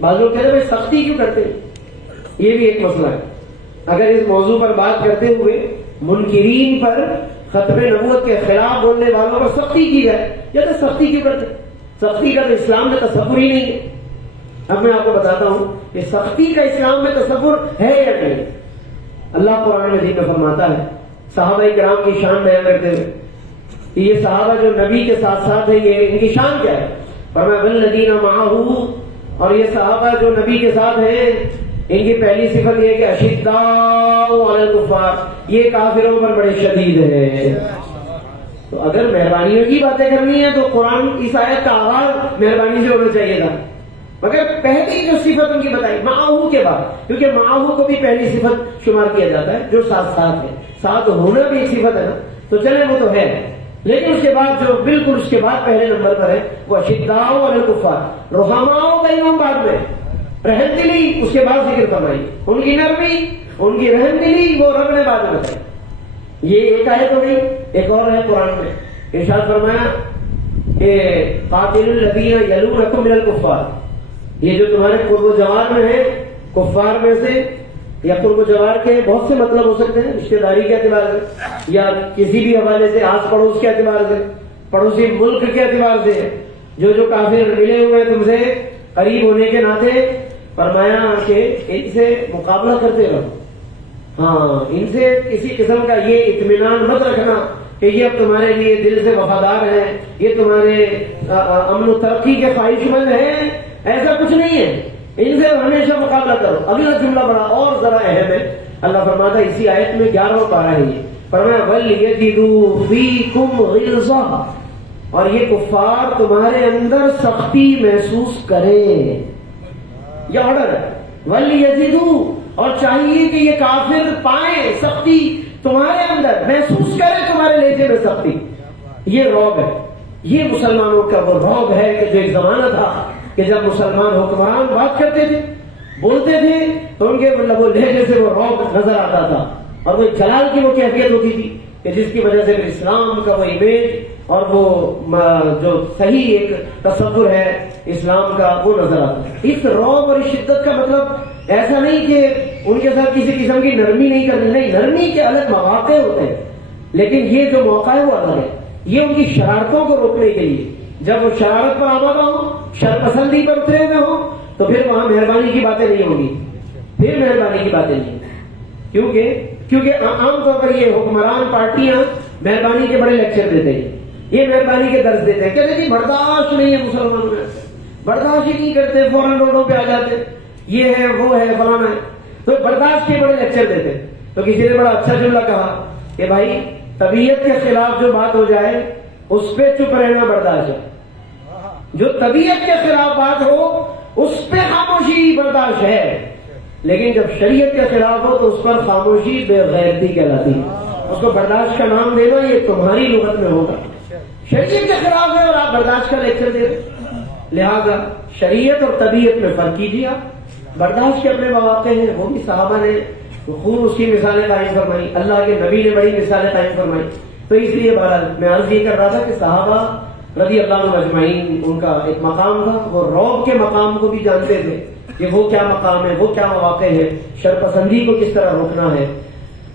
بعض لوگ کہتے ہیں بھائی سختی کیوں کرتے ہیں, یہ بھی ایک مسئلہ ہے. اگر اس موضوع پر بات کرتے ہوئے منکرین پر, ختم نبوت کے خلاف بولنے والوں پر سختی کی جائے, یا تو سختی کیوں کرتے, سختی کا تو اسلام میں تصور ہی نہیں ہے. اب میں آپ کو بتاتا ہوں کہ سختی کا اسلام میں تصور ہے یا نہیں. اللہ قرآن مجید میں فرماتا ہے صحابہ کرام کی شان بیان کرتے ہوئے کہ یہ صحابہ جو نبی کے ساتھ ساتھ ہیں یہ ان کی شان کیا ہے. فرمایا والذین معہ, اور یہ صحابہ جو نبی کے ساتھ ہیں ان کی پہلی صفت یہ ہے کہ اشداء علی الکفار, یہ کافروں پر بڑے شدید ہے. تو اگر مہربانیوں کی باتیں کرنی ہے تو قرآن اس آیت کا آغاز مہربانی سے ہونا چاہیے تھا, مگر پہلی جو صفت ان کی بتائی معاہو کے بعد, کیونکہ معاہو کو بھی پہلی صفت شمار کیا جاتا ہے جو ساتھ ساتھ ہے, ساتھ ہونا بھی ایک صفت ہے نا, تو چلے وہ تو ہے, لیکن اس کے بعد جو بالکل اس کے بعد پہلے نمبر پر ہے وہ اشداء علی الکفار, رحماء بینہم بعد میں, رحم دلی اس کے بعد ذکر فرمائی, ان کی نرمی, ان کی رحم دلی وہ رب نے بعد میں بتائی. یہ ایک آیت ہو گئی. ایک اور ہے قرآن میں ارشاد فرمایا کہ قاتل الذین یلونکم من الکفار, یہ جو تمہارے قرب و جوار میں ہیں کفار میں سے, یا قرب و جوار کے بہت سے مطلب ہو سکتے ہیں, رشتے داری کے اعتبار سے یا کسی بھی حوالے سے, آس پڑوس کے اعتبار سے, پڑوسی ملک کے اعتبار سے, جو کافر ملے ہوئے تم سے قریب ہونے کے ناطے فرمایا کہ ان سے مقابلہ کرتے رہو. ہاں, ان سے کسی قسم کا یہ اطمینان مت رکھنا کہ یہ اب تمہارے لیے دل سے وفادار ہیں, یہ تمہارے امن و ترقی کے خواہش مند ہیں, ایسا کچھ نہیں ہے. ان سے ہمیشہ مقابلہ کرو. اگلا جملہ بڑا اور ذرا اہم ہے. اللہ فرماتا ہے اسی آیت میں 11واں پارہ ہے یہ, فرمایا وَلْيَجِدُوا فِيكُمْ غِلْظَةً, اور یہ کفار تمہارے اندر سختی محسوس کریں. یہ آرڈر ہے. وَلْيَزِدُوا، اور چاہیے کہ یہ کافر پائیں سختی تمہارے اندر، محسوس کریں تمہارے لہجے میں سختی. یہ رعب ہے. یہ مسلمانوں کا وہ رعب ہے کہ جو ایک زمانہ تھا کہ جب مسلمان حکمران بات کرتے تھے، بولتے تھے تو ان کے مطلب وہ لہجے سے وہ رعب نظر آتا تھا، اور وہ جلال کی وہ کیفیت ہوتی تھی کہ جس کی وجہ سے پھر اسلام کا وہ امیج اور وہ جو صحیح ایک تصور ہے اسلام کا وہ نظر آتا ہے. اس رعب اور اس شدت کا مطلب ایسا نہیں کہ ان کے ساتھ کسی قسم کی نرمی نہیں کرنی، نہیں، نرمی کے الگ مواقع ہوتے ہیں، لیکن یہ جو موقع ہے وہ الگ ہے. یہ ان کی شرارتوں کو روکنے کے لیے، جب وہ شرارت پر آمادہ ہوں، شرپسندی پر اترے ہوئے ہوں، تو پھر وہاں مہربانی کی باتیں نہیں ہوں گی، پھر مہربانی کی باتیں نہیں. کیونکہ عام طور پر یہ حکمران پارٹیاں مہربانی کے بڑے لیکچر دیتے ہیں، یہ مہربانی کے درس دیتے ہیں، کہتے ہیں برداشت نہیں ہے مسلمانوں میں، برداشت ہی نہیں کرتے، فوراً روڈوں پہ آ جاتے، یہ ہے وہ ہے فلانا ہے، تو برداشت کے بڑے لیکچر دیتے. تو کسی نے بڑا اچھا جملہ کہا کہ بھائی طبیعت کے خلاف جو بات ہو جائے اس پہ چپ رہنا برداشت ہے، جو طبیعت کے خلاف بات ہو اس پہ خاموشی برداشت ہے، لیکن جب شریعت کے خلاف ہو تو اس پر خاموشی بے غیرتی کہلاتی ہے. اس کو برداشت کا نام دینا یہ تمہاری لغت میں ہوگا. شریعت کے خلاف ہے اور آپ برداشت کا لیکچر دے رہے. لہذا شریعت اور طبیعت میں فرق کیجیے. آپ برداشت کے اپنے مواقع ہیں، وہ بھی صحابہ نے خوب اس کی مثالیں قائم فرمائی، اللہ کے نبی نے بڑی مثالیں قائم فرمائی. تو اس لیے بہرحال میں عرض یہ کر رہا تھا کہ صحابہ رضی اللہ عنہ اجمعین ان کا ایک مقام تھا، وہ رعب کے مقام کو بھی جانتے تھے کہ وہ کیا مقام ہے، وہ کیا مواقع ہے، شرپسندی کو کس طرح روکنا ہے.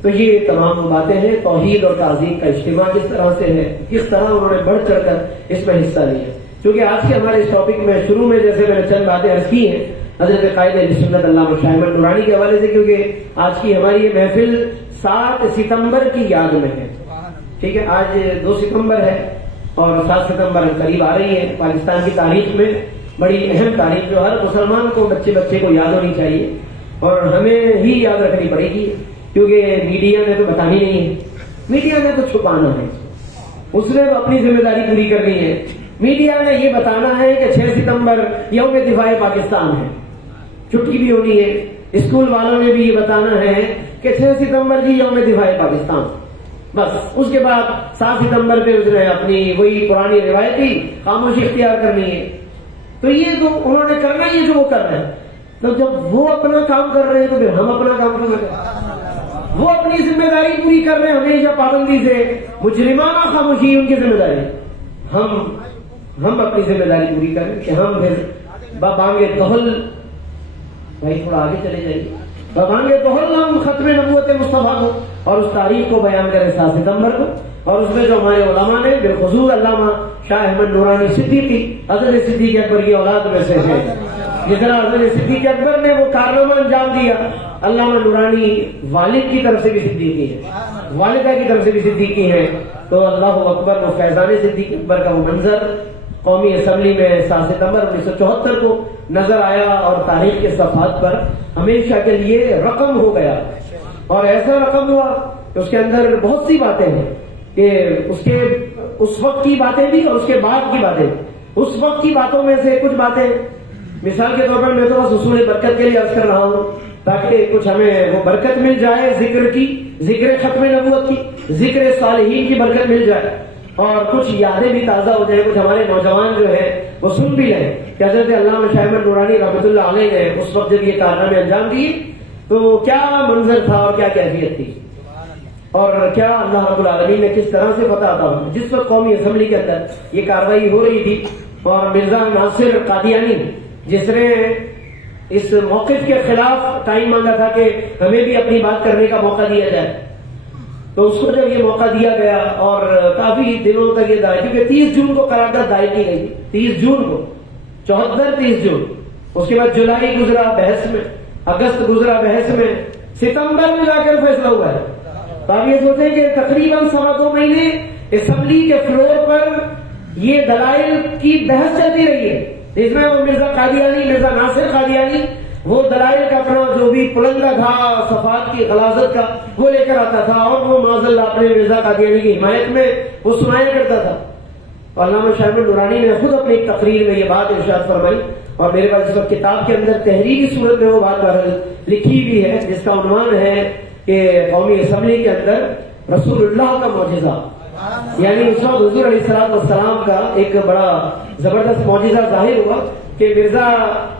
تو یہ تمام باتیں ہیں. توحید اور تعظیم کا اجتماع کس طرح سے ہے، کس طرح انہوں نے بڑھ چڑھ کر اس میں حصہ لیا. کیونکہ آج کے ہمارے اس ٹاپک میں شروع میں جیسے میں نے چند باتیں عرض کی ہیں حضرت قائد اہل سنت علامہ شاہ احمد نورانی کے حوالے سے، کیونکہ آج کی ہماری یہ محفل 7 ستمبر کی یاد میں ہے. ٹھیک ہے، آج 2 ستمبر ہے اور 7 ستمبر قریب آ رہی ہے. پاکستان کی تاریخ میں بڑی اہم تاریخ جو ہر مسلمان کو بچے کو یاد ہونی چاہیے اور ہمیں ہی یاد رکھنی پڑے گی، کیونکہ میڈیا نے تو بتانی نہیں ہے، میڈیا نے تو چھپانا ہے، اس نے تو اپنی ذمہ داری پوری کرنی ہے. میڈیا نے یہ بتانا ہے کہ 6 ستمبر یوم دفاع پاکستان ہے، چھٹی بھی ہونی ہے. اسکول والوں نے بھی یہ بتانا ہے کہ 6 ستمبر کی یوم دفاع پاکستان. بس اس کے بعد 7 ستمبر پہ اس نے اپنی وہی پرانی روایتی خاموشی اختیار کرنی ہے. تو یہ جو انہوں نے کرنا ہے، یہ جو وہ کر رہے ہیں، تو جب وہ اپنا کام کر رہے ہیں تو پھر ہم اپنا کام کیوں نہ کریں؟ وہ اپنی ذمہ داری پوری کر رہے ہیں ہمیشہ پابندی سے، مجرمانہ خاموشی ان کی ذمہ داری. ہم اپنی ذمہ داری پوری کریں کہ ہم پھر بابانگے دہل، بھائی تھوڑا آگے چلے جائیے، بابانگے دہل ہم ختم نبوت مصطفیٰ کو اور اس تاریخ کو بیان کریں 7 ستمبر کو. اور اس میں جو ہمارے علماء نے بالخصوص علامہ شاہ احمد نورانی صدیقی حضرت صدیق اکبر کی اولاد میں سے ہے، جس طرح حضرت صدیق اکبر نے وہ کارنامہ انجام دیا، علامہ نورانی والد کی طرف سے بھی صدیقی ہے، والدہ کی طرف سے بھی صدیقی ہے. تو اللہ اکبر، وہ فیضان صدیق اکبر کا وہ منظر قومی اسمبلی میں 7 ستمبر 1974 کو نظر آیا اور تاریخ کے صفحات پر ہمیشہ کے لیے رقم ہو گیا. اور ایسا رقم ہوا کہ اس کے اندر بہت سی باتیں ہیں کہ اس وقت کی باتیں بھی اور اس کے بعد کی باتیں. اس وقت کی باتوں میں سے کچھ باتیں مثال کے طور پر میں تو بس حصول برکت کے لیے عرض کر رہا ہوں تاکہ کچھ ہمیں وہ برکت مل جائے، ذکر کی، ذکر ختم نبوت کی، ذکر صالحین کی برکت مل جائے اور کچھ یادیں بھی تازہ ہو جائیں. کچھ ہمارے نوجوان جو ہے وہ سن بھی لیں کہ حضرت علامہ شاہ احمد نورانی رحمۃ اللہ علیہ نے اس وقت جب یہ کارنامے انجام دیے تو کیا منظر تھا اور کیا کیفیت تھی، اور کیا اللہ رب العالمین نے کس طرح سے فتح عطا کی. جس وقت قومی اسمبلی کے اندر یہ کارروائی ہو رہی تھی اور مرزا ناصر قادیانی جس نے اس موقف کے خلاف ٹائم مانگا تھا کہ ہمیں بھی اپنی بات کرنے کا موقع دیا جائے، تو اس کو جب یہ موقع دیا گیا اور کافی دنوں تک یہ دائر، کیونکہ 30 جون کو قرارداد دائر کی گئی، 30 جون کو 74 30 جون، اس کے بعد جولائی گزرا بحث میں، اگست گزرا بحث میں، ستمبر میں جا کر فیصلہ ہوا ہے. تو آپ یہ سوچیں کہ تقریباً 2.25 مہینے اسمبلی کے فلور پر یہ دلائل کی بحث چلتی رہی ہے، جس میں وہ مرزا قادیانی، مرزا ناصر قادیانی وہ دلائل کا اپنا جو بھی پلندہ تھا صفات کی غلاظت کا وہ لے کر آتا تھا اور وہ معاذ اللہ اپنے مرزا قادیانی کی حمایت میں وہ سنایا کرتا تھا. علامہ شاہ نورانی نے خود اپنی ایک تقریر میں یہ بات ارشاد فرمائی، اور میرے پاس اس وقت کتاب کے اندر تحریری صورت میں وہ بات لکھی ہوئی ہے جس کا عنوان ہے کہ قومی اسمبلی کے اندر رسول اللہ کا معجزہ، یعنی اس وقت حضور علیہ السلام کا ایک بڑا زبردست معجزہ ظاہر ہوا کہ مرزا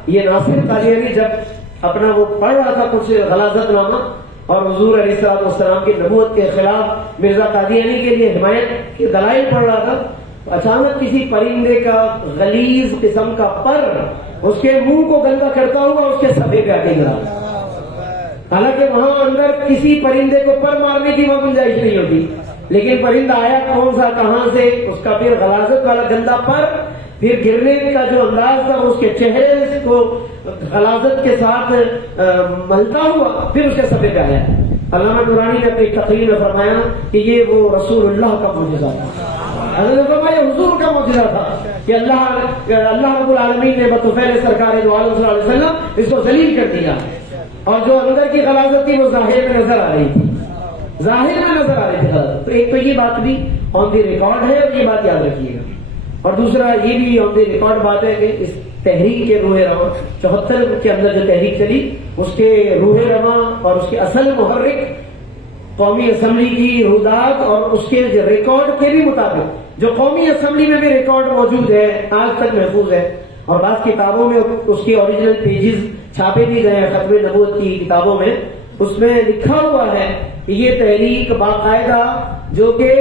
یہ ناصر قادیانی جب اپنا وہ پڑھ رہا تھا کچھ غلاظت نامہ اور حضور علیہ السلام کی نبوت کے خلاف مرزا قادیانی کے لیے حمایت کے دلائل پڑھ رہا تھا، اچانک کسی پرندے کا غلیظ قسم کا پر اس کے منہ کو گندا کرتا ہوا اس کے صفحے پہ آ کے گرا۔ حالانکہ وہاں اندر کسی پرندے کو پر مارنے کی وہاں گنجائش نہیں ہوتی، لیکن پرندہ آیا کون سا کہاں سے، اس کا پھر غلاظت والا گندا پر، پھر گرنے کا جو انداز تھا اس کے چہرے کو غلاظت کے ساتھ ملتا ہوا پھر اس کے صفحے پہ آیا۔ علامہ نورانی نے اپنی تقریر میں فرمایا کہ یہ وہ رسول اللہ کا معجزہ تھا، حضرت فرمایا حضور کا معجزہ تھا کہ اللہ رب العالمین نے بطفیل سرکار دو عالم صلی اللہ علیہ وسلم اس کو ذلیل کر دیا، اور جو اندر کی غلاظت تھی وہ ظاہر میں نظر آ رہی تھی، ظاہر میں نظر آ رہی تھی۔ تو ایک تو یہ بات بھی آن دی ریکارڈ ہے اور یہ بات یاد رکھیے گا، اور دوسرا یہ بھی آن دی ریکارڈ بات ہے کہ اس تحریک کے روح رواں 74 کے اندر جو تحریک چلی اس کے روح رواں اور اس کے اصل محرک قومی اسمبلی کی رودات اور اس کے ریکارڈ کے بھی مطابق جو قومی اسمبلی میں بھی ریکارڈ موجود ہے آج تک محفوظ ہے، اور بعض کتابوں میں اس کے اوریجنل پیجز چھاپے بھی گئے ہیں ختم نبوت کی کتابوں میں، اس میں لکھا ہوا ہے کہ یہ تحریک باقاعدہ جو کہ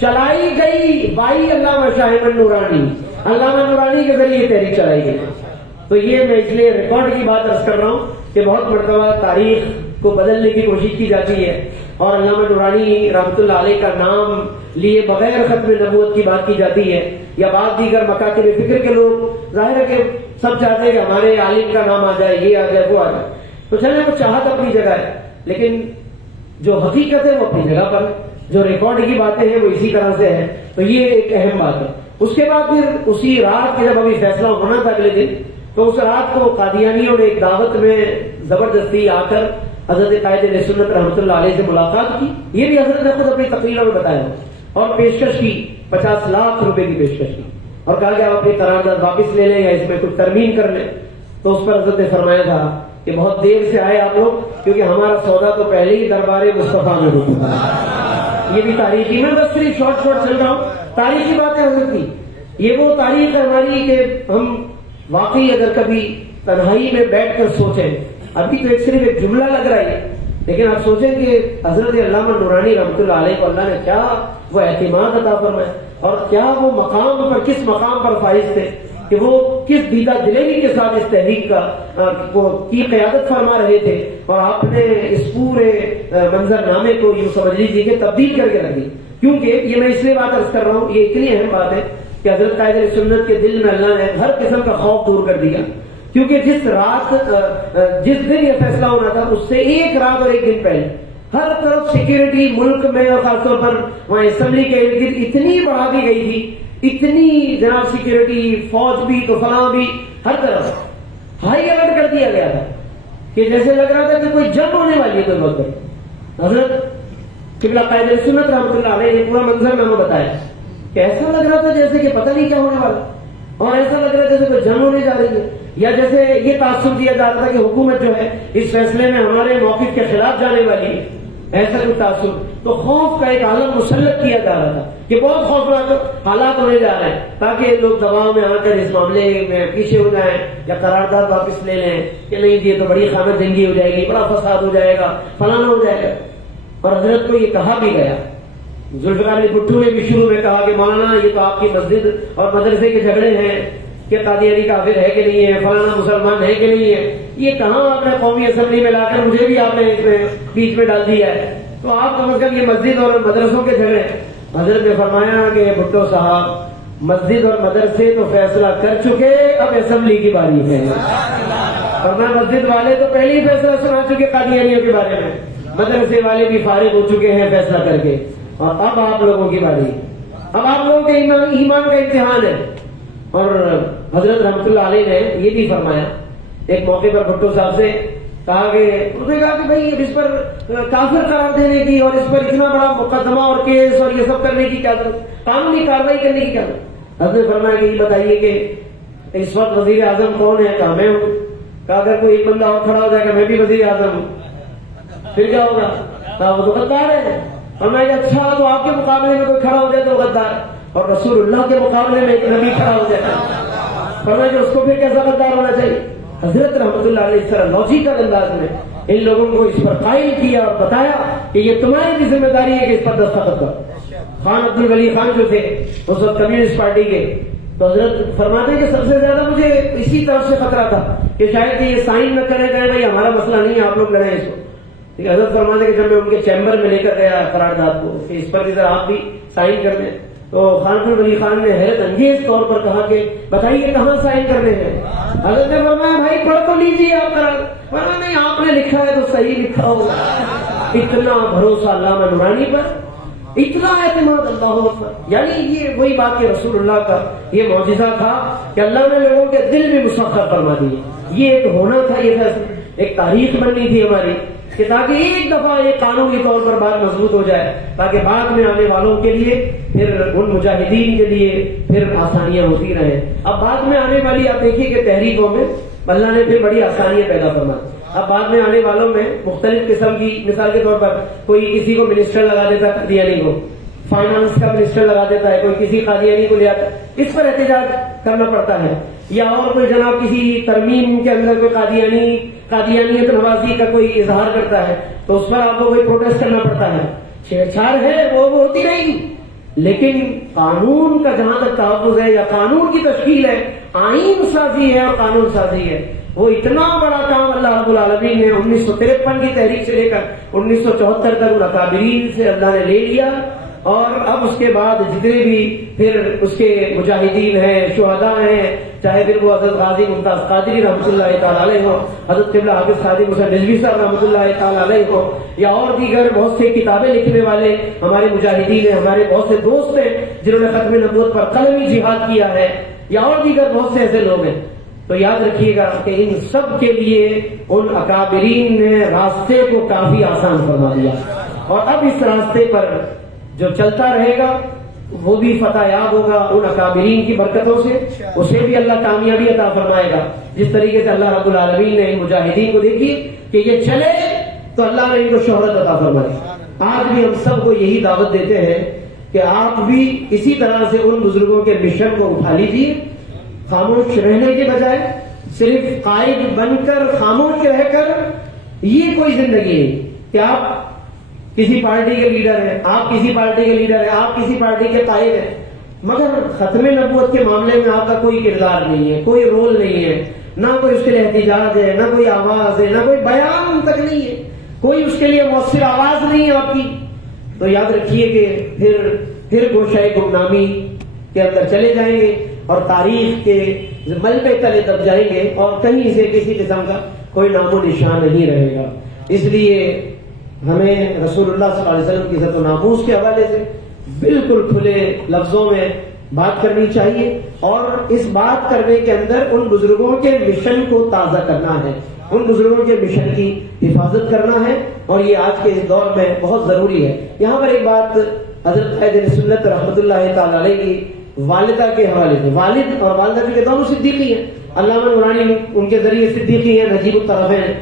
چلائی گئی بائی علامہ شاہ نورانی، علامہ نورانی کے ذریعے تحریک چلائی گئی۔ تو یہ میں اس لیے ریکارڈ کی بات عرض کر رہا ہوں کہ بہت مرتبہ تاریخ کو بدلنے کی کوشش کی جاتی ہے اور علامہ نورانی رحمۃ اللہ علیہ کا نام لیے بغیر ختم نبوت کی بات کی جاتی ہے، یا بعض دیگر مکاتب فکر کے لوگ ظاہر ہے کہ سب چاہتے ہیں کہ ہمارے عالم کا نام آ جائے، یہ آ جائے، وہ آ جائے، تو چلے وہ چاہت اپنی جگہ ہے، لیکن جو حقیقت ہے وہ اپنی جگہ پر ہے، جو ریکارڈ کی باتیں ہیں وہ اسی طرح سے ہے۔ تو یہ ایک اہم بات ہے۔ اس کے بعد پھر اسی رات کے جب ابھی فیصلہ ہونا تھا اگلے دن، تو اس رات کو قادیانیوں نے ایک دعوت میں زبردستی آ کر حضرت قائد اہل سنت رحمۃ اللہ علیہ سے ملاقات کی، یہ بھی حضرت نے خود اپنی تقریر میں بتایا، اور پیشکش کی 50 لاکھ روپے کی پیشکش کی، اور کہا کہ آپ اپنی قرارداد واپس لے لیں یا اس میں کچھ ترمیم کر لیں۔ تو اس پر حضرت نے فرمایا تھا کہ بہت دیر سے آئے آپ لوگ، کیونکہ ہمارا سودا تو پہلے ہی دربار مصطفیٰ میں ہو چکا ہے۔ یہ بھی تاریخی، میں بس صرف شارٹ چل رہا ہوں، تاریخی باتیں حضرت کی، یہ وہ تاریخ ہے ہماری کہ ہم واقعی اگر کبھی تنہائی میں بیٹھ کر سوچیں، ابھی تو صرف ایک جملہ لگ رہا ہے، لیکن آپ سوچیں کہ حضرت علامہ نورانی رحمۃ اللہ علیہ کو اللہ نے کیا وہ اعتماد عطا فرمایا، اور کیا وہ مقام پر، کس مقام پر فائز تھے کہ وہ کس دیدہ دلیری کے ساتھ اس تحریک کی قیادت فرما رہے تھے، اور آپ نے اس پورے منظر نامے کو یوں سمجھ لیجیے کہ تبدیل کر کے رکھ دی۔ کیونکہ یہ میں اس لیے بات عرض کر رہا ہوں، یہ اتنی اہم بات ہے کہ حضرت قائد اہل سنت کے دل میں اللہ نے ہر قسم کا خوف دور کر دیا، کیونکہ جس دن یہ فیصلہ ہونا تھا اس سے ایک رات اور ایک دن پہلے ہر طرف سیکورٹی ملک میں اور خاص طور پر وہاں اسمبلی کے ارد گرد اتنی بڑھا دی گئی تھی، اتنی جناب سیکورٹی، فوج بھی تو فلاں بھی، ہر طرف ہائی الرٹ کر دیا گیا تھا کہ جیسے لگ رہا تھا کہ کوئی جنگ ہونے والی ہے کوئی وقت۔ حضرت قبلہ قائد اہل سنت رحمۃ اللہ علیہ نے پورا منظر نامہ بتایا کہ ایسا لگ رہا تھا جیسے کہ پتہ نہیں کیا ہونے والا، اور ایسا لگ رہا تھا جیسے کوئی جنگ ہونے جا رہی ہے، یا جیسے یہ تاثر دیا جا رہا تھا کہ حکومت جو ہے اس فیصلے میں ہمارے موقف کے خلاف جانے والی ہے، ایسا کوئی تاثر۔ تو خوف کا ایک عالم مسلط کیا جا رہا تھا کہ بہت خوفناک حالات ہونے جا رہے ہیں، تاکہ لوگ دباؤ میں آ کر اس معاملے میں پیچھے ہو جائیں یا قرارداد واپس لے لیں کہ نہیں یہ تو بڑی خانہ جنگی ہو جائے گی، بڑا فساد ہو جائے گا، فلانا ہو جائے گا۔ اور حضرت کو یہ کہا بھی گیا، ذوالفقار علی بھٹو نے بھی شروع میں کہا کہ مولانا یہ تو آپ کی مسجد اور مدرسے کے جھگڑے ہیں کہ قادیانی کافر ہے کہ نہیں ہے، فلانا مسلمان ہے کہ نہیں ہے، یہ کہاں آپ نے قومی اسمبلی میں لا کر مجھے بھی آپ نے اس میں بیچ میں ڈال دیا ہے، تو آپ کم از کم یہ مسجد اور مدرسوں کے جھگڑے۔ حضرت نے فرمایا کہ بھٹو صاحب مسجد اور مدرسے تو فیصلہ کر چکے، اب اسمبلی کی باری ہے، ورنہ مسجد والے تو پہلے ہی فیصلہ سنا چکے قادیانیوں کے بارے میں، مدرسے والے بھی فارغ ہو چکے ہیں فیصلہ کر کے، اور اب آپ لوگوں کی باری، اب آپ لوگوں کے ایمان کا امتحان ہے۔ اور حضرت رحمۃ اللہ علیہ نے یہ بھی فرمایا، ایک موقع پر بھٹو صاحب سے کہا کہ انہوں نے کہا کہ بھائی اس پر کافر قرار دینے کی اور اس پر اتنا بڑا مقدمہ اور کیس اور یہ سب کرنے کی کیا ضرورت، قانونی کارروائی کرنے کی کیا ضرورت؟ حضرت نے فرمایا کہ یہ بتائیے کہ اس وقت وزیر اعظم کون ہے؟ کہا میں ہوں. کہا اگر کوئی ایک بندہ اور کھڑا ہو جائے گا میں بھی وزیر اعظم ہوں پھر کیا ہوگا؟ کہا وہ تو غدار ہے. فرمایا کہ اچھا تو آپ کے مقابلے میں کوئی کھڑا ہو جائے تو غدار، اور رسول اللہ کے مقابلے میں ایک نبی کھڑا ہو جائے فرمایا کہ اس کو پھر کیسا غدار ہونا چاہیے؟ حضرت رحمۃ اللہ علیہ اس طرح لاجیکل انداز میں ان لوگوں کو اس پر قائل کیا اور بتایا کہ یہ تمہاری بھی ذمہ داری ہے کہ اس پر دستخط کرو. خان عبد الولی خان جو تھے اس وقت کمیونسٹ پارٹی کے، تو حضرت فرماتے ہیں کہ سب سے زیادہ مجھے اسی طرف سے خطرہ تھا کہ شاید کہ یہ سائن نہ کرے گئے بھائی ہمارا مسئلہ نہیں ہے آپ لوگ لڑیں اس کو. ٹھیک ہے، حضرت فرماتے ہیں کہ جب میں ان کے چیمبر میں لے کر گیا قرارداد کو کہ اس پر بھی ذرا آپ بھی سائن کر دیں، تو خان عبد الولی خان نے حیرت انگیز طور پر کہا کہ بتائیے کہاں سائن کرنے ہیں؟ حضرت نے فرمایا بھائی پڑھ تو لیجیے آپ قرار. فرمایا نہیں آپ نے لکھا ہے تو صحیح لکھا ہوگا. اتنا بھروسہ علامہ نورانی پر، اتنا اعتماد اللہ پر. یعنی یہ وہی بات کہ رسول اللہ کا یہ معجزہ تھا کہ اللہ نے لوگوں کے دل بھی مسخر فرما دیے. یہ ایک ہونا تھا، یہ فیصلہ ایک تاریخ بننی تھی ہماری کہ تاکہ ایک دفعہ یہ قانونی طور پر بات مضبوط ہو جائے تاکہ بعد میں آنے والوں کے لیے پھر ان مجاہدین کے لیے پھر آسانیاں ہوتی رہیں. اب بعد میں آنے والی آپ دیکھیے کہ تحریکوں میں اللہ نے پھر بڑی آسانیاں پیدا فرمائی. اب بعد میں آنے والوں میں مختلف قسم کی، مثال کے طور پر کوئی کسی کو منسٹر لگا دیتا ہے قادیانی کو، فائنانس کا منسٹر لگا دیتا ہے، کوئی کسی قادیانی کو لے آتا ہے، اس پر احتجاج کرنا پڑتا ہے. یا اور کوئی جناب کسی ترمیم کے اندر کوئی قادیانیت نوازی کا کوئی اظہار کرتا ہے تو اس پر آپ کو کوئی پروٹیسٹ کرنا پڑتا ہے. چھیڑ چھاڑ ہے وہ ہوتی نہیں، لیکن قانون کا جہاں تک تحفظ ہے یا قانون کی تشکیل ہے، آئین سازی ہے اور قانون سازی ہے، وہ اتنا بڑا کام اللہ رب العالمین نے 1953 کی تحریک سے لے کر 1974 تک ان اکابرین سے اللہ نے لے لیا. اور اب اس کے بعد جتنے بھی پھر اس کے مجاہدین ہیں، شہداء ہیں، چاہے پھر وہ حضرت غازی ممتاز قادری رحمۃ اللہ تعالیٰ علیہ ہو، حضرت قبلہ حافظ خادم حسین نجوی صاحب رحمۃ اللہ تعالیٰ علیہ ہو، یا اور دیگر بہت سے کتابیں لکھنے والے ہمارے مجاہدین ہیں، ہمارے بہت سے دوست ہیں جنہوں نے ختم نبوت پر قلمی جہاد کیا ہے، یا اور دیگر بہت سے ایسے لوگ ہیں. تو یاد رکھیے گا کہ ان سب کے لیے ان اکابرین نے راستے کو کافی آسان فرما دیا، اور اب اس راستے پر جو چلتا رہے گا وہ بھی فتح یاب ہوگا ان اکابرین کی برکتوں سے، اسے بھی اللہ کامیابی عطا فرمائے گا. جس طریقے سے اللہ رب العالمین نے ان مجاہدین کو دیکھی کہ یہ چلے تو اللہ نے ان کو شہرت عطا فرمائی. آج بھی ہم سب کو یہی دعوت دیتے ہیں کہ آپ بھی اسی طرح سے ان بزرگوں کے مشن کو اٹھا لیجیے. خاموش رہنے کے بجائے صرف قائد بن کر خاموش رہ کر یہ کوئی زندگی نہیں کہ آپ کسی پارٹی کے لیڈر ہیں، آپ کسی پارٹی کے لیڈر ہیں، آپ کسی پارٹی کے قائد ہیں، مگر ختم نبوت کے معاملے میں آپ کا کوئی کردار نہیں ہے، کوئی رول نہیں ہے، نہ کوئی اس کے لیے احتجاج ہے، نہ کوئی آواز ہے، نہ کوئی بیان تک نہیں ہے، کوئی اس کے لیے مؤثر آواز نہیں ہے آپ کی. تو یاد رکھیے کہ پھر گوشۂ گمنامی کے اندر چلے جائیں گے اور تاریخ کے ملبے تلے دب جائیں گے اور کہیں سے کسی قسم کا کوئی نام و نشان نہیں رہے گا. اس لیے ہمیں رسول اللہ صلی اللہ علیہ وسلم کی عزت و ناموس کے حوالے سے بالکل کھلے لفظوں میں بات کرنی چاہیے، اور اس بات کرنے کے اندر ان بزرگوں کے مشن کو تازہ کرنا ہے، ان بزرگوں کے مشن کی حفاظت کرنا ہے، اور یہ آج کے اس دور میں بہت ضروری ہے. یہاں پر ایک بات حضرت قائد سنت رحمۃ اللہ تعالی علیہ کی والدہ کے حوالے سے، والد اور والدہ کے دونوں صدیقی ہیں، علامہ نورانی ان کے ذریعے صدیقی ہیں، نجیب الطرفین.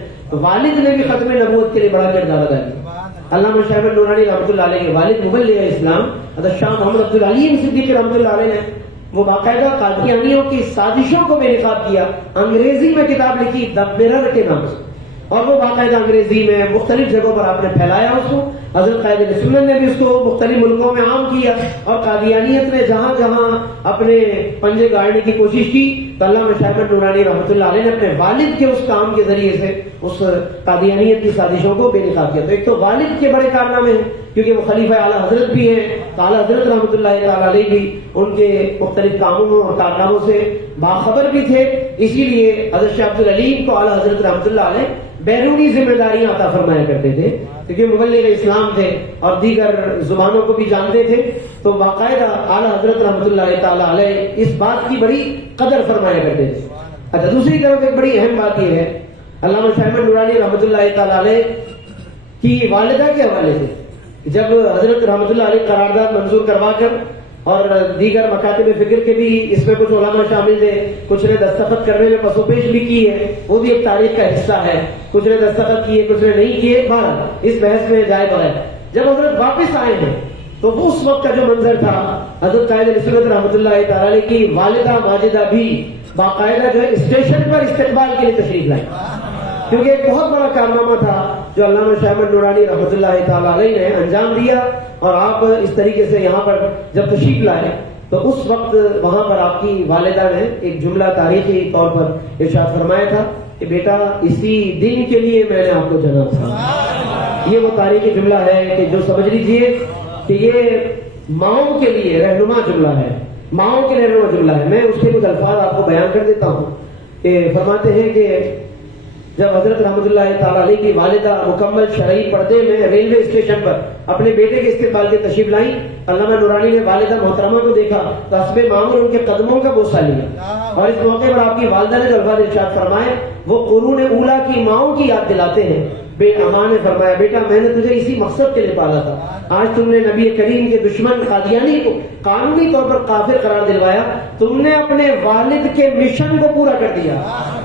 والد نے بھی ختم نبوت کے لیے بڑا کردار ادا کیا. علامہ شاہ نورانی رحمۃ اللہ علیہ کے والد مبلغ اسلام حضرت شاہ محمد عبد العلیم صدیق رحمۃ اللہ علیہ نے وہ باقاعدہ قادیانیوں کی سازشوں کو بے نقاب کیا، انگریزی میں کتاب لکھی دی مرر کے نام سے، اور وہ باقاعدہ انگریزی میں مختلف جگہوں پر آپ نے پھیلایا اس کو. حضرت قائد سنت نے بھی اس کو مختلف ملکوں میں عام کیا، اور قادیانیت نے جہاں جہاں اپنے پنجے گاڑنے کی کوشش کی تو علامہ شاہ نورانی رحمۃ اللہ علیہ نے اپنے والد کے اس کام کے ذریعے سے اس قادیانیت کی سازشوں کو بے نقاب کیا. تو ایک تو والد کے بڑے کارنامے ہیں کیونکہ وہ خلیفہ اعلیٰ حضرت بھی ہیں، اعلیٰ حضرت رحمۃ اللہ تعالی علیہ بھی ان کے مختلف کاموں اور کارناموں سے باخبر بھی تھے. اسی لیے حضرت شاہ عبد العلیم کو اعلیٰ حضرت رحمۃ اللہ علیہ بیرونی ذمہ داریاں عطا فرمایا کرتے تھے کیونکہ مبلغ اسلام تھے اور دیگر زبانوں کو بھی جانتے تھے. تو باقاعدہ اعلیٰ حضرت رحمۃ اللہ تعالی علیہ اس بات کی بڑی قدر فرمایا کرتے تھے. اچھا، دوسری طرف ایک بڑی اہم بات یہ ہے علامہ شاہ نورانی رحمۃ اللہ تعالی علیہ کی والدہ کے حوالے سے، جب حضرت رحمۃ اللہ علیہ قرارداد منظور کروا کر اور دیگر مکاتب فکر کے بھی اس میں کچھ علماء شامل تھے، کچھ نے دستخط کرنے میں پسوپیش بھی کی ہے، وہ بھی ایک تاریخ کا حصہ ہے، کچھ نے دستخط کیے کچھ نے نہیں کیے، بہرحال اس بحث میں جائے بغیر جب حضرت واپس آئے ہیں تو وہ اس وقت کا جو منظر تھا، حضرت قائد علیہ سنت رحمۃ اللہ تعالی علیہ کی والدہ ماجدہ بھی باقاعدہ جو ہے اسٹیشن پر استقبال کے لیے تشریف لائیں، کیونکہ ایک بہت بڑا کارنامہ تھا جو علامہ شاہ احمد نورانی رحمۃ اللہ تعالی علیہ نے انجام دیا، اور آپ اس طریقے سے یہاں پر جب تشریف لائے تو اس وقت وہاں پر آپ کی والدہ نے ایک جملہ تاریخی طور پر ارشاد فرمایا تھا کہ بیٹا اسی دن کے لیے میں نے آپ کو جنا تھا۔ یہ وہ تاریخی جملہ ہے کہ جو سمجھ لیجئے کہ یہ ماؤں کے لیے رہنما جملہ ہے، ماؤں کے لیے رہنما جملہ ہے۔ میں اس کے کچھ الفاظ آپ کو بیان کر دیتا ہوں کہ فرماتے ہیں کہ جب حضرت رحمۃ اللہ تعالی علیہ کی والدہ مکمل شرعی پردے میں ریلوے اسٹیشن پر اپنے بیٹے کے استقبال کے تشریف لائیں، علامہ نورانی نے والدہ محترمہ کو دیکھا تو حسب معمول ان کے قدموں کا بوسہ لیا، اور اس موقع پر آپ کی والدہ نے جو الفاظ ارشاد فرمائے وہ قرون اولیٰ کی ماؤں کی یاد دلاتے ہیں۔ ماں نے فرمایا بیٹا میں نے تجھے اسی مقصد کے لیے پالا تھا، آج تم نے نبی کریم کے دشمن قادیانی کو قانونی طور پر کافر قرار دلوایا، تم نے اپنے والد کے مشن کو پورا کر دیا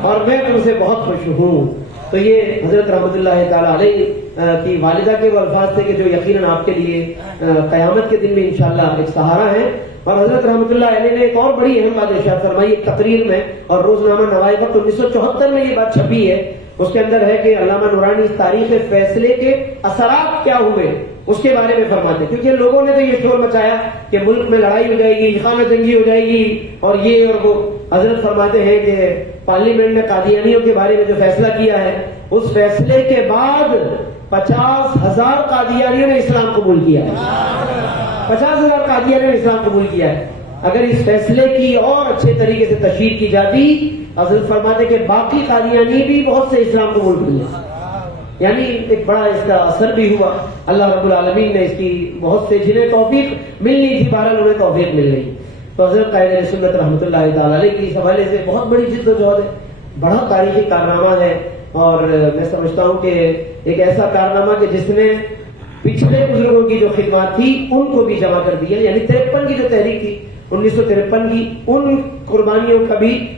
اور میں تم سے بہت خوش ہوں۔ تو یہ حضرت رحمۃ اللہ تعالی علیہ کی والدہ کے وہ الفاظ تھے کہ جو یقیناً آپ کے لیے قیامت کے دن میں انشاءاللہ ایک سہارا ہے۔ اور حضرت رحمۃ اللہ علیہ نے ایک اور بڑی اہم بات ارشاد فرمائی ایک تقریر میں، اور روزنامہ نوائے وقت 1974 میں یہ بات چھپی ہے، اس کے اندر ہے کہ علامہ نورانی اس تاریخ فیصلے کے اثرات کیا ہوئے اس کے بارے میں فرماتے ہیں، کیونکہ لوگوں نے تو یہ شور مچایا کہ ملک میں لڑائی ہو جائے گی، خانہ جنگی ہو جائے گی اور یہ اور وہ۔ حضرت فرماتے ہیں کہ پارلیمنٹ نے قادیانیوں کے بارے میں جو فیصلہ کیا ہے اس فیصلے کے بعد 50,000 قادیانیوں نے اسلام قبول کیا ہے، 50,000 قادیانیوں نے اسلام قبول کیا ہے۔ اگر اس فیصلے کی اور اچھے طریقے سے تشہیر کی جاتی، حضرت فرماتے کہ باقی قادیانی بھی بہت سے اسلام قبول کر لیا، یعنی ایک بڑا اس کا اثر بھی ہوا۔ اللہ رب العالمین نے اس کی بہت سے جنہیں توفیق ملنی تھی بہرحال انہیں توفیق مل گئی۔ تو حضرت قائد علیہ سنت رحمۃ اللہ تعالی علیہ کی اس حوالے سے بہت بڑی جد و جہد ہے، بڑا تاریخی کارنامہ ہے، اور میں سمجھتا ہوں کہ ایک ایسا کارنامہ کہ جس نے پچھلے بزرگوں کی جو خدمات تھی ان کو بھی جمع کر دیا، یعنی 53 کی جو تحریک تھی 1953 کی، ان قربانیوں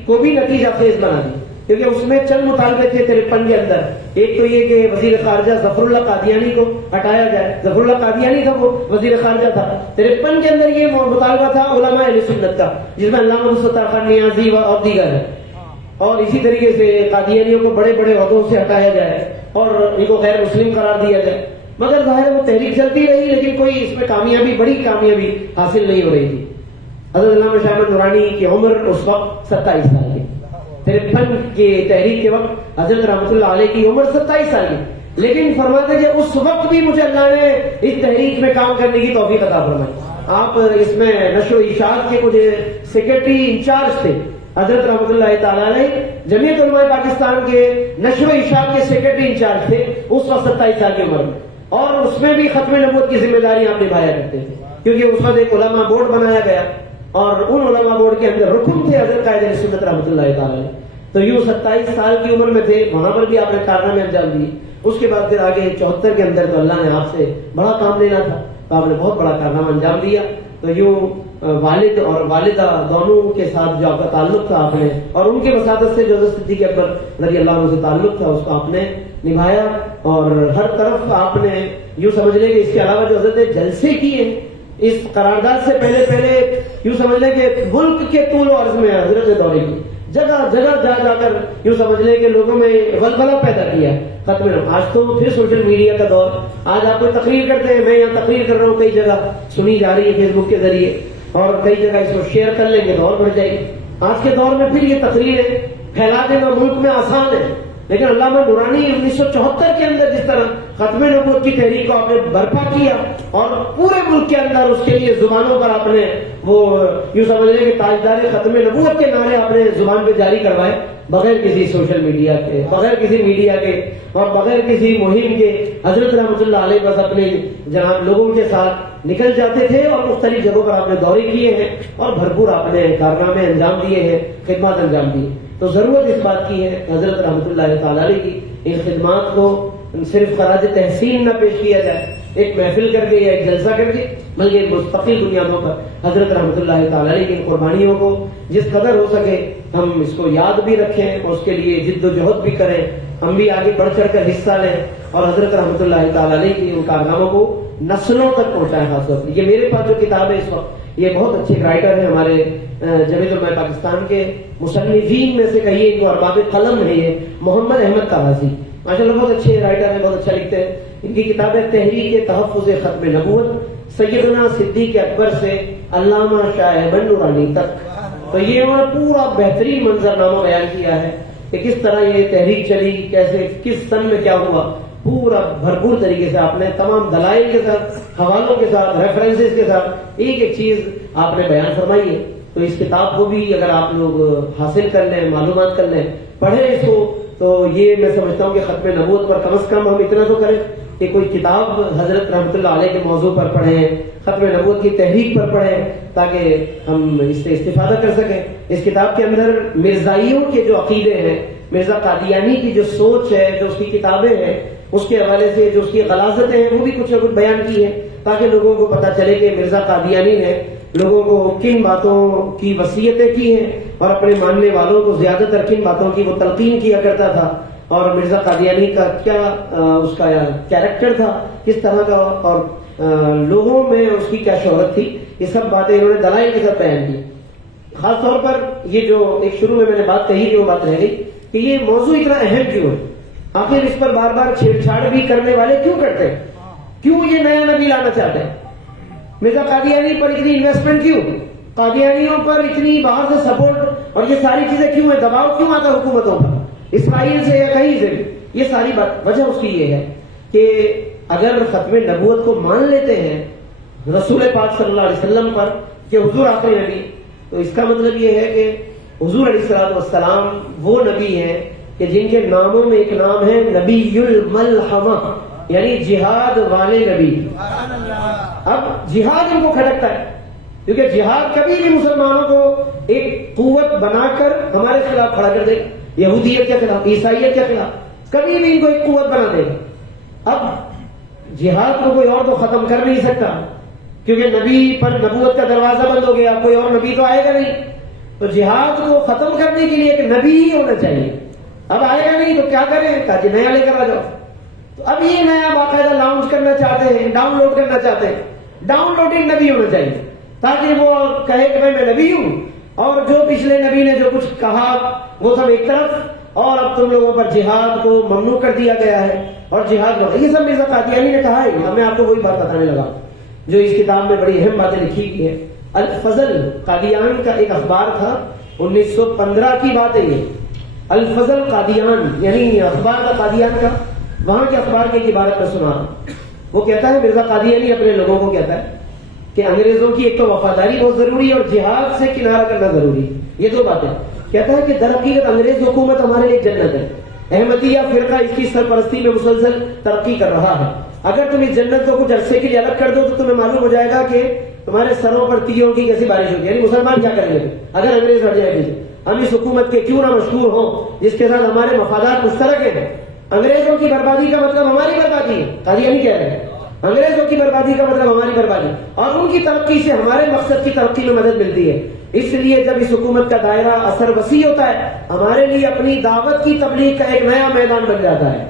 کو بھی نتیجہ خیز بنا دی، کیونکہ اس میں چند مطالبے تھے 53 کے اندر۔ ایک تو یہ کہ وزیر خارجہ ظفر اللہ قادیانی کو ہٹایا جائے، ظفر اللہ قادیانی تھا وہ وزیر خارجہ تھا۔ 53 کے اندر یہ مطالبہ تھا علماء اہل سنت کا، جس میں علامہ مستطاع خان نیازی اور دیگر ہے، اور اسی طریقے سے قادیانیوں کو بڑے بڑے عہدوں سے ہٹایا جائے اور ان کو غیر مسلم قرار دیا جائے۔ مگر ظاہر وہ تحریک چلتی رہی لیکن کوئی اس میں کامیابی، بڑی کامیابی حاصل نہیں ہو رہی تھی۔ حضرت علامہ شاہ احمد نورانی کی عمر اس وقت 27 سال کی، 53 کے تحریک کے وقت حضرت رحمۃ اللہ علیہ کی عمر 27 سال کی، لیکن فرماتے کہ اس وقت بھی مجھے اللہ نے اس تحریک میں کام کرنے کی توفیق عطا فرمائی۔ آپ اس میں نشر و اشاعت کے مجھے سیکرٹری انچارج تھے، حضرت رحمۃ اللہ تعالی علیہ جمعیت علماء پاکستان کے نشر و اشاعت کے سیکرٹری انچارج تھے اس وقت 27 سال کی عمر میں، اور اس میں بھی ختم نبوت کی ذمہ داری آپ نبھایا کرتے تھے، کیونکہ اس وقت ایک علماء بورڈ بنایا گیا اور ان علماء بورڈ کے اندر رکن تھے حضرت قائد علیہ سنت رحمۃ اللہ تعالی۔ تو یوں 27 سال کی عمر میں تھے، وہاں پر بھی آپ نے کارنامے انجام دیے۔ اس کے بعد پھر آگے 74 کے اندر تو اللہ نے آپ سے بڑا کام لینا تھا، تو آپ نے بہت بڑا کارنامہ انجام دیا۔ تو یوں والد اور والدہ دونوں کے ساتھ جو آپ کا تعلق تھا آپ نے، اور ان کے وساطت سے جو حضرت صدیق اکبر رضی اللہ عنہ سے تعلق تھا اس کو آپ نے نبھایا، اور ہر طرف آپ نے یوں سمجھ لیں کہ اس کے علاوہ جو حضرت جلسے کیے اس قرارداد سے پہلے یوں سمجھ لیں کہ ملک کے طول و عرض میں حضرت نے دورے کی، جگہ جگہ جا کر یوں سمجھ لیں کہ لوگوں میں ولولہ پیدا کیا۔ ختم آج تو پھر سوشل میڈیا کا دور، آج آپ کوئی تقریر کرتے ہیں، میں یہاں تقریر کر رہا ہوں، کئی جگہ سنی جا رہی ہے فیس بک کے ذریعے، اور کئی جگہ اس کو شیئر کر لیں گے تو اور بڑھ جائے گی۔ آج کے دور میں پھر یہ تقریریں پھیلا دینا ملک میں آسان ہے، لیکن علامہ نورانی 1974 کے اندر جس طرح ختم نبوت کی تحریک کو آپ نے برپا کیا اور پورے ملک کے اندر اس کے لیے زبانوں پر آپ نے وہ یوں سمجھ لیں کہ تاجدار ختم نبوت کے نعرے آپ نے زبان پہ جاری کروائے، بغیر کسی سوشل میڈیا کے، بغیر کسی میڈیا کے اور بغیر کسی مہم کے، حضرت رحمۃ اللہ علیہ بس اپنے جناب لوگوں کے ساتھ نکل جاتے تھے اور مختلف جگہوں پر آپ نے دورے کیے ہیں اور بھرپور آپ نے کارنامے انجام دیے ہیں، خدمات انجام دی۔ تو ضرورت اس بات کی ہے حضرت رحمۃ اللہ تعالی علیہ کی ان خدمات کو صرف خراج تحسین نہ پیش کیا جائے ایک محفل کر کے یا ایک جلسہ کر کے، بلکہ مستقل بنیادوں پر حضرت رحمۃ اللہ تعالی علیہ کی قربانیوں کو جس قدر ہو سکے ہم اس کو یاد بھی رکھیں اور اس کے لیے جد و جہد بھی کریں، ہم بھی آگے بڑھ چڑھ کر حصہ لیں اور حضرت رحمۃ اللہ تعالی علیہ کی ان کارناموں کو نسلوں تک پہنچائیں. خاص طور پر یہ میرے پاس جو کتاب ہے اس وقت، یہ بہت اچھے رائٹر ہیں ہمارے جمیعت علماء پاکستان کے مصنفین میں سے کہیے ان کو ارباب قلم ہے، یہ محمد احمد طرازی ماشاء اللہ بہت اچھے رائٹر ہیں، بہت اچھا لکھتے ہیں. ان کی کتابیں تحریک تحفظ ختم نبوت سیدنا صدیق اکبر سے علامہ شاہ احمد نورانی تک. تو یہ انہوں نے پورا بہترین منظرنامہ بیان کیا ہے کہ کس طرح یہ تحریک چلی، کیسے کس سن میں کیا ہوا، پورا بھرپور طریقے سے آپ نے تمام دلائل کے ساتھ، حوالوں کے ساتھ، ریفرنسز کے ساتھ ایک ایک چیز آپ نے بیان فرمائی ہے. تو اس کتاب کو بھی اگر آپ لوگ حاصل کر لیں، معلومات کر لیں، پڑھیں اس کو، تو یہ میں سمجھتا ہوں کہ ختم نبوت پر کم از کم ہم اتنا تو کریں کہ کوئی کتاب حضرت رحمۃ اللہ علیہ کے موضوع پر پڑھیں، ختم نبوت کی تحریک پر پڑھیں تاکہ ہم اس سے استفادہ کر سکیں. اس کتاب کے اندر مرزائیوں کے جو عقیدے ہیں، مرزا قادیانی کی جو سوچ ہے، جو اس کی کتابیں ہیں، اس کے حوالے سے جو اس کی غلاظتیں ہیں وہ بھی کچھ نہ کچھ بیان کی ہے تاکہ لوگوں کو پتہ چلے کہ مرزا قادیانی نے لوگوں کو کن باتوں کی وصیتیں کی ہیں اور اپنے ماننے والوں کو زیادہ تر کن باتوں کی وہ تلقین کیا کرتا تھا، اور مرزا قادیانی کا کیا اس کا کیریکٹر تھا کس طرح کا، اور لوگوں میں اس کی کیا شہرت تھی. یہ سب باتیں انہوں نے دلائل کے ساتھ بیان کی. خاص طور پر یہ جو ایک شروع میں نے بات کہی وہ بات رہ گئی کہ یہ موضوع اتنا اہم کیوں ہے، آخر اس پر بار بار چھیڑ چھاڑ بھی کرنے والے کیوں کرتے ہیں، کیوں یہ نیا نبی لانا چاہتے ہیں، مرزا قادیانی پر اتنی انویسٹمنٹ کیوں، قادیانیوں پر اتنی باہر سے سپورٹ اور یہ ساری چیزیں کیوں ہیں، دباؤ کیوں آتا حکومتوں پر اسرائیل سے یا کہیں سے. یہ ساری بات وجہ اس کی یہ ہے کہ اگر ختم نبوت کو مان لیتے ہیں رسول پاک صلی اللہ علیہ وسلم پر کہ حضور آخری نبی، تو اس کا مطلب یہ ہے کہ حضور علیہ السلام وہ نبی ہیں کہ جن کے ناموں میں ایک نام ہے نبی الملحمہ، یعنی جہاد والے نبی. اب جہاد ان کو کھٹکتا ہے کیونکہ جہاد کبھی بھی مسلمانوں کو ایک قوت بنا کر ہمارے خلاف کھڑا کر دے گا، یہودیت کے خلاف، عیسائیت کے خلاف، کبھی بھی ان کو ایک قوت بنا دے گا. اب جہاد کو کوئی اور تو ختم کر نہیں سکتا کیونکہ نبی پر نبوت کا دروازہ بند ہو گیا، کوئی اور نبی تو آئے گا نہیں. تو جہاد کو ختم کرنے کے لیے ایک نبی ہی ہونا چاہیے. اب آئے گا نہیں تو کیا کریں، کہا جی نیا لے کر آ جاؤ. تو اب یہ نیا باقاعدہ لانچ کرنا چاہتے ہیں، ڈاؤن لوڈ کرنا چاہتے ہیں. ڈاؤن لوڈنگ نبی ہونا چاہیے تاکہ وہ کہے کہ میں نبی ہوں، اور جو پچھلے نبی نے جو کچھ کہا وہ سب ایک طرف، اور اب تم لوگوں پر جہاد کو ممنوع کر دیا گیا ہے اور جہاد کو، یہ سب مرزا قادیانی نے کہا ہے. اب میں آپ کو وہی بات بتانے لگا جو اس کتاب میں بڑی اہم باتیں لکھی گئی ہے. الفضل قادیان کا ایک اخبار تھا، 1915 کی بات ہے یہ. الفضل قادیان یعنی اخبار کا قادیان کا، وہاں کے اخبار کی ایک عبارت میں سنا. وہ کہتا ہے مرزا قادیانی اپنے لوگوں کو کہتا ہے کہ انگریزوں کی ایک تو وفاداری بہت ضروری ہے اور جہاد سے کنارہ کرنا ضروری ہے. یہ دو باتیں. کہتا ہے کہ در حقیقت انگریز حکومت ہمارے لیے جنت ہے. احمدیہ فرقہ اس کی سرپرستی میں مسلسل ترقی کر رہا ہے. اگر تم اس جنت کو کچھ عرصے کے لیے الگ کر دو تو تمہیں معلوم ہو جائے گا کہ تمہارے سروں پر تیوں کی کیسی بارش ہوگی. یعنی مسلمان کیا کریں گے اگر انگریز ہٹ جائے گی. ہم اس حکومت کے کیوں نہ مشہور ہوں جس کے ساتھ ہمارے مفادات مشترک ہیں. انگریزوں کی بربادی کا مطلب ہماری بربادی ہے. قادیانی کہہ رہے ہیں انگریزوں کی بربادی کا مطلب ہماری بربادی، اور ان کی ترقی سے ہمارے مقصد کی ترقی میں مدد ملتی ہے. اس لیے جب اس حکومت کا دائرہ اثر وسیع ہوتا ہے ہمارے لیے اپنی دعوت کی تبلیغ کا ایک نیا میدان بن جاتا ہے.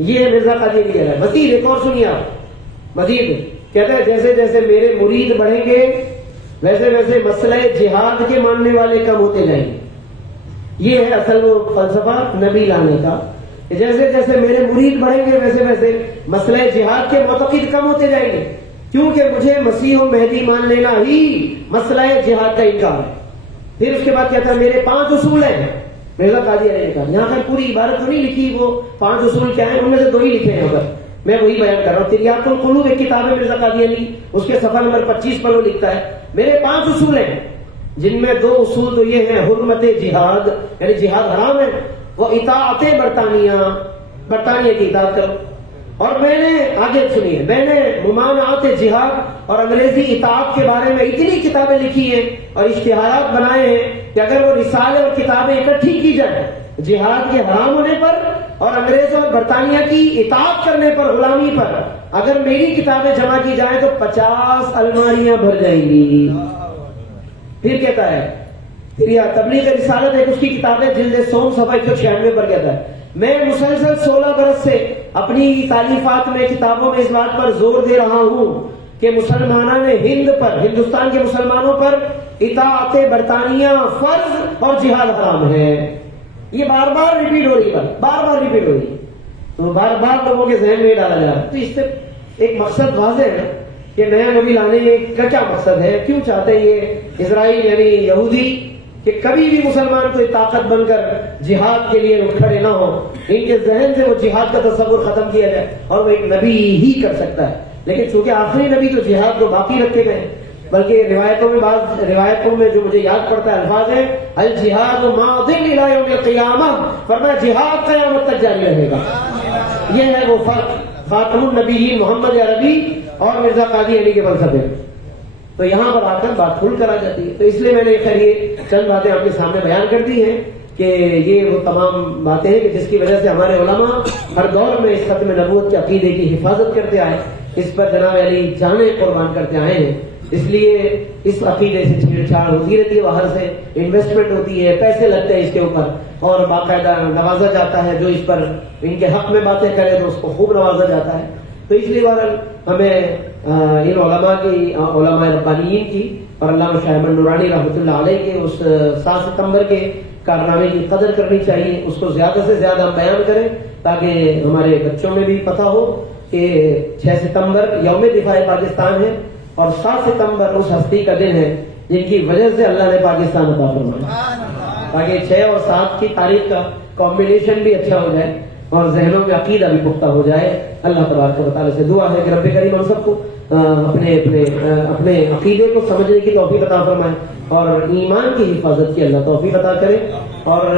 یہ مرزا قادیانی کہہ رہا ہے. مزید ایک اور سنیے آپ. مزید کہتے ہیں جیسے جیسے میرے مرید بڑھیں گے ویسے ویسے مسئلہ جہاد کے ماننے والے کم ہوتے جائیں گے. یہ ہے اصل وہ فلسفہ نبی لانے کا. جیسے جیسے میرے مرید بڑھیں گے ویسے ویسے مسئلہ جہاد کے معتقد کم ہوتے جائیں گے کیونکہ مجھے مسیح و مہدی مان لینا ہی مسئلہ جہاد کا انکار ہے. پھر اس کے بعد کہتا ہے میرے 5 اصول ہیں. مرزا قادیانی نے کہا یہاں پر پوری عبارت تو نہیں لکھی، وہ 5 اصول کیا ہیں ان میں سے 2 ہی لکھے ہیں. یہاں پر میں وہی بیان کر رہا ہوں. تریاق القلوب ایک کتاب ہے مرزا قادیانی، اس کے صفحہ نمبر 25 پر وہ لکھتا ہے میرے 5 اصول ہیں جن میں 2 اصول تو یہ ہیں حرمت جہاد یعنی جہاد حرام ہے، وہ اطاعت برطانیہ کی اطاعت کرو. اور میں نے آگے سنیے میں نے ممانعت جہاد اور انگریزی اطاعت کے بارے میں اتنی کتابیں لکھی ہیں اور اشتہارات بنائے ہیں کہ اگر وہ رسالے اور کتابیں اکٹھی کی جائیں جہاد کے حرام ہونے پر اور انگریزوں اور برطانیہ کی اطاعت کرنے پر، غلامی پر اگر میری کتابیں جمع کی جائیں تو 50 الماریاں بھر جائیں گی. پھر کہتا ہے، پھر یہ تبلیغ رسالت ایک اس کی کتاب ہے، جلد سوم صفحہ 196 پر کہتا ہے، میں مسلسل 16 برس سے اپنی تالیفات میں، کتابوں میں اس بات پر زور دے رہا ہوں کہ مسلمانوں نے ہند پر، ہندوستان کے مسلمانوں پر اطاعت برطانیہ فرض اور جہاد حرام ہے. یہ بار بار ریپیٹ ہو رہی ہے، بار بار ریپیٹ ہو رہی ہے، تو بار بار لوگوں کے ذہن میں ڈالا جا رہا ہے. تو اس سے ایک مقصد واضح ہے کہ نیا نبی لانے کا کیا مقصد ہے، کیوں چاہتے ہیں یہ اسرائیل یعنی یہودی کہ کبھی بھی مسلمان کوئی طاقت بن کر جہاد کے لیے کھڑے نہ ہو، ان کے ذہن سے وہ جہاد کا تصور ختم کیا جائے اور وہ ایک نبی ہی کر سکتا ہے. لیکن چونکہ آخری نبی تو جہاد کو باقی رکھے گئے، بلکہ روایتوں میں، بعض روایتوں میں جو مجھے یاد پڑتا ہے الفاظ ہے، الجہاد ماض الی یوم القیامہ، فرمایا جہاد قیامت تک جاری رہے گا. یہ ہے وہ فرق خاتم النبیین محمد عربی اور مرزا قادی علی کے فلسفے. تو یہاں پر آ کر بات کھل کر آ جاتی ہے. تو اس لیے میں نے خیر یہ چند باتیں آپ کے سامنے بیان کر دی ہیں کہ یہ وہ تمام باتیں ہیں کہ جس کی وجہ سے ہمارے علماء ہر دور میں اس ختم نبوت کے عقیدے کی حفاظت کرتے آئے، اس پر جناب علی جانیں قربان کرتے آئے ہیں. اس لیے اس عقیدے سے چھیڑ چھاڑ ہوتی رہتی ہے، باہر سے انویسٹمنٹ ہوتی ہے، پیسے لگتے ہیں اس کے اوپر، اور باقاعدہ نوازا جاتا ہے. جو اس پر ان کے حق میں باتیں کرے تو اس کو خوب نوازا جاتا ہے. تو اس لیے بہرحال ہمیں ان علماء کی، علماء ربانیین کی اور علامہ شاہ احمد نورانی رحمۃ اللہ علیہ کے اس 7 ستمبر کے کارنامے کی قدر کرنی چاہیے. اس کو زیادہ سے زیادہ ہم بیان کریں تاکہ ہمارے بچوں میں بھی پتہ ہو کہ 6 ستمبر یوم دفاع پاکستان ہے اور 7 ستمبر اس ہستی کا دن ہے جن کی وجہ سے اللہ نے پاکستان عطا فرمایا، تاکہ 6 اور 7 کی تاریخ کا کمبینیشن بھی اچھا ہو جائے اور ذہنوں میں عقیدہ بھی پختہ ہو جائے. اللہ تبارک و تعالیٰ سے دعا ہے کہ رب کریم ہم سب کو اپنے عقیدے کو سمجھنے کی توفیق عطا فرمائے اور ایمان کی حفاظت کی اللہ توفیق عطا کرے. اور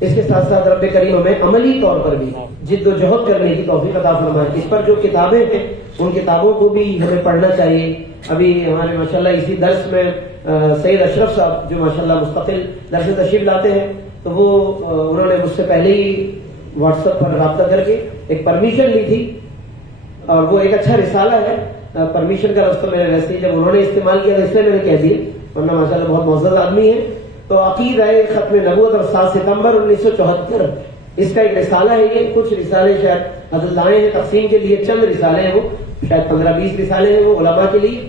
اس کے ساتھ ساتھ رب کریم ہمیں عملی طور پر بھی جد و جہد کرنے کی توفیق عطا فرمائے. اس پر جو کتابیں ہیں ان کتابوں کو بھی ہمیں پڑھنا چاہیے. ابھی ہمارے ماشاءاللہ اسی درس میں سید اشرف صاحب جو ماشاءاللہ مستقل درس تشریف لاتے ہیں، تو وہ انہوں نے مجھ سے پہلے ہی واٹس ایپ پر رابطہ کر کے ایک پرمیشن لی تھی، اور وہ ایک اچھا رسالہ ہے. پرمیشن کا لفظ تو میرے ویسے ہی جب انہوں نے استعمال کیا تو اس لیے میں نے کہہ دیا، ورنہ ماشاءاللہ بہت معزز آدمی ہے. تو عقیدہ ختم نبوت اور 7 ستمبر 1974 اس کا ایک رسالہ ہے. یہ کچھ رسالے شاید حضرت لائے ہیں تقسیم کے لیے، چند رسالے ہیں، وہ شاید 15-20 رسالے ہیں وہ علماء کے لیے.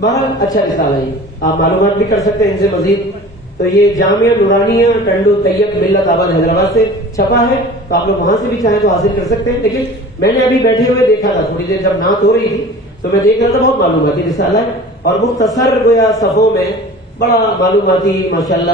بہرحال اچھا رسالہ ہے، آپ معلومات بھی کر سکتے ہیں ان سے مزید. تو یہ جامعہ نورانیہ ٹنڈو طیب ملت آباد حیدرآباد سے چھپا ہے، تو آپ لوگ وہاں سے بھی چاہیں تو حاصل کر سکتے ہیں. لیکن میں نے ابھی بیٹھے ہوئے دیکھا تھا، تھوڑی دیر جب نعت ہو رہی تھی تو میں دیکھ رہا تھا، بہت معلوماتی رسالہ ہے اور مختصر گویا صفوں میں بڑا معلوماتی ماشاءاللہ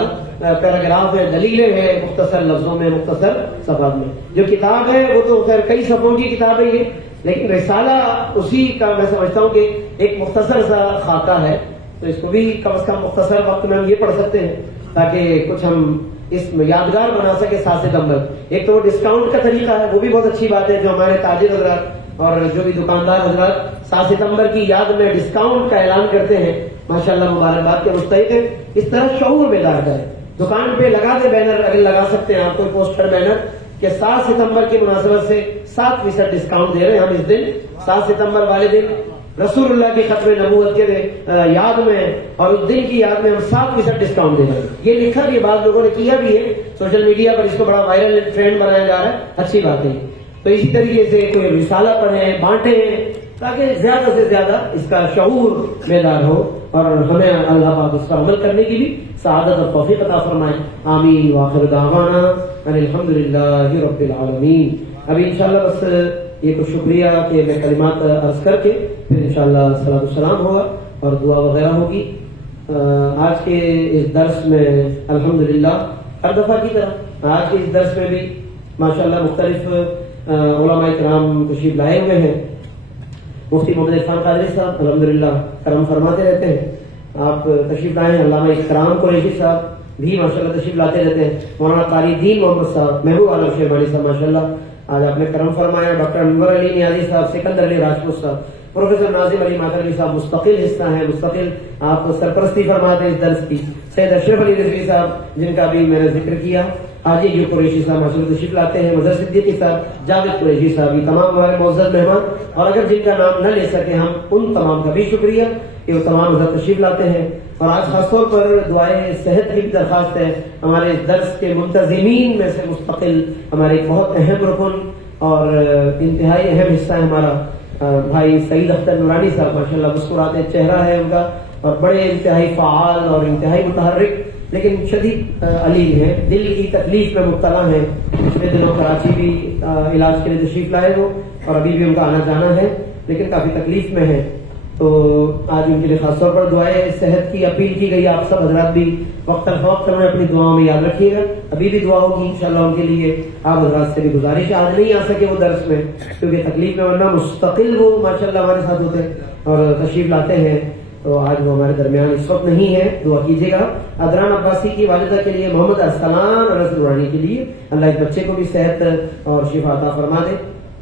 پیراگراف ہے، دلیلیں ہیں مختصر لفظوں میں، مختصر صفحات میں. جو کتاب ہے وہ تو خیر کئی صفوں کی کتاب ہے یہ، لیکن رسالہ اسی کا میں سمجھتا ہوں کہ ایک مختصر سا خاکہ ہے. تو اس کو بھی کم از کم مختصر وقت میں ہم یہ پڑھ سکتے ہیں تاکہ کچھ ہم اس میں یادگار بنا سکے 7 ستمبر. ایک تو وہ ڈسکاؤنٹ کا طریقہ ہے، وہ بھی بہت اچھی بات ہے. جو ہمارے تاجر حضرات اور جو بھی دکاندار حضرات 7 ستمبر کی یاد میں ڈسکاؤنٹ کا اعلان کرتے ہیں، ماشاءاللہ مبارکباد کے مستحق ہیں. اس طرح شعور بیدار کریں، دکان پہ لگا دے بینر، اگر لگا سکتے ہیں آپ کوئی پوسٹر بینر کہ 7 ستمبر کی مناسبت سے 7% ڈسکاؤنٹ دے رہے ہیں ہم اس دن. 7 ستمبر والے دن رسول اللہ کی ختم نبوت کے یاد میں اور اس دن کی یاد میں ہم 7% ڈسکاؤنٹ دے رہے ہیں. یہ لکھا بھی بعض لوگوں نے کیا بھی ہے سوشل میڈیا پر، اس کو بڑا وائرل ٹرینڈ بنایا جا رہا ہے، اچھی بات ہے. تو اسی طریقے سے کوئی رسالہ پڑھیں، بانٹیں تاکہ زیادہ سے زیادہ اس کا شعور بیدار ہو اور ہمیں اللہ پاک اس پر عمل کرنے کی بھی سعادت اور توفیق عطا فرمائے. آمین. وآخر دعوانا ان الحمدللہ رب العالمین. ابھی انشاءاللہ بس یہ تو شکریہ کہ میں کلمات عرض کر کے پھر انشاءاللہ صلاۃ السلام ہوگا اور دعا وغیرہ ہوگی. آج کے اس درس میں الحمدللہ ہر دفعہ کی طرح آج کے اس درس میں بھی ماشاءاللہ مختلف علماء کرام تشریف لائے ہوئے ہیں. مفتی محمد عرفان قادری صاحب الحمدللہ کرم فرماتے رہتے ہیں، آپ تشریف لائے ہیں. علامہ اکرام قریشی صاحب بھی ماشاءاللہ تشریف لاتے رہتے ہیں. مولانا قاری دین محمد صاحب، محبوب عالم شیبانی صاحب ماشاءاللہ آج آپ نے کرم فرمایا. ڈاکٹر انور علی نیازی صاحب، سکندر علی راجپوت صاحب، پروفیسر ناظم علی ماتروی صاحب مستقل حصہ ہیں، مستقل آپ سرپرستی فرماتے ہیں اس درس کی. سید اشرف علی رضوی صاحب جن کا بھی میں نے ذکر کیا، آج یہ قریشی صاحب ماشاء اللہ تشریف لاتے ہیں، مظہر صدیقی صاحب، جاوید قریشی صاحب، یہ تمام ہمارے معزز مہمان، اور اگر جن کا نام نہ لے سکے ہم ان تمام کا بھی شکریہ کہ وہ تمام حضرات تشریف لاتے ہیں. اور آج خاص طور پر دعائیں صحت کی بھی درخواست ہے. ہمارے درس کے منتظمین میں سے مستقل ہمارے ایک بہت اہم رکن اور انتہائی اہم حصہ ہے ہمارا بھائی سعید اختر نورانی صاحب، ماشاءاللہ مسکراتے چہرہ ہے ان کا، اور بڑے انتہائی فعال اور انتہائی متحرک، لیکن شدید علیم ہے، دل کی تکلیف میں مبتلا ہیں. پچھلے دنوں کراچی بھی علاج کے لیے تشریف لائے ہو، اور ابھی بھی ان کا آنا جانا ہے، لیکن کافی تکلیف میں ہے. تو آج ان کے لیے خاص طور پر دعائیں صحت کی اپیل کی گئی. آپ سب حضرات بھی وقت فوقت کریں، اپنی دعاؤں میں یاد رکھیے گا. ابھی بھی دعا ہوگی انشاءاللہ ان کے لیے. آپ حضرات سے بھی گزارش ہے، آج نہیں آ سکے وہ درس میں کیونکہ تکلیف میں، ورنہ مستقل وہ ماشاءاللہ ہمارے ساتھ ہوتے اور تشریف لاتے ہیں. تو آج وہ ہمارے درمیان اس وقت نہیں ہے، دعا کیجیے گا. ادران عباسی کی والدہ کے لیے، محمد ارسلان انس نورانی کے لیے اللہ اس بچے کو بھی صحت اور شفا عطا فرما دے.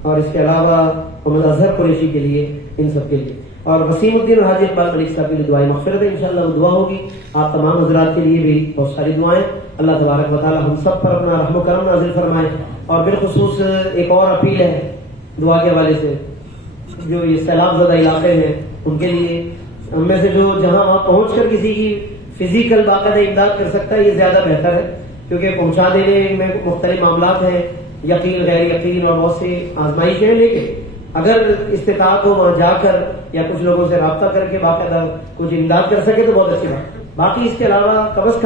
اور اس کے علاوہ محمد اظہر قریشی کے لیے، ان سب کے لیے، اور وسیم الدین اور حاجی اقبال ملک صاحب کے لیے دعائیں مغفرت ہے انشاءاللہ، وہ دعا ہوگی. آپ تمام حضرات کے لیے بھی بہت ساری دعائیں. اللہ تبارک و تعالی ہم سب پر اپنا رحم و کرم نازل فرمائے. اور بالخصوص ایک اور اپیل ہے دعا کے حوالے سے، جو یہ سیلاب زدہ علاقے ہیں ان کے لیے، ہم میں سے جو جہاں وہاں پہنچ کر کسی کی فزیکل باقاعدہ امداد کر سکتا ہے یہ زیادہ بہتر ہے، کیونکہ پہنچا دینے میں مختلف معاملات ہیں، یقین غیر یقین اور بہت سی آزمائشیں ہیں. لیکن اگر استطاعت ہو وہاں جا کر یا کچھ لوگوں سے رابطہ کر کے باقاعدہ کچھ امداد کر سکے تو بہت اچھی بات. باقی اس کے علاوہ کم از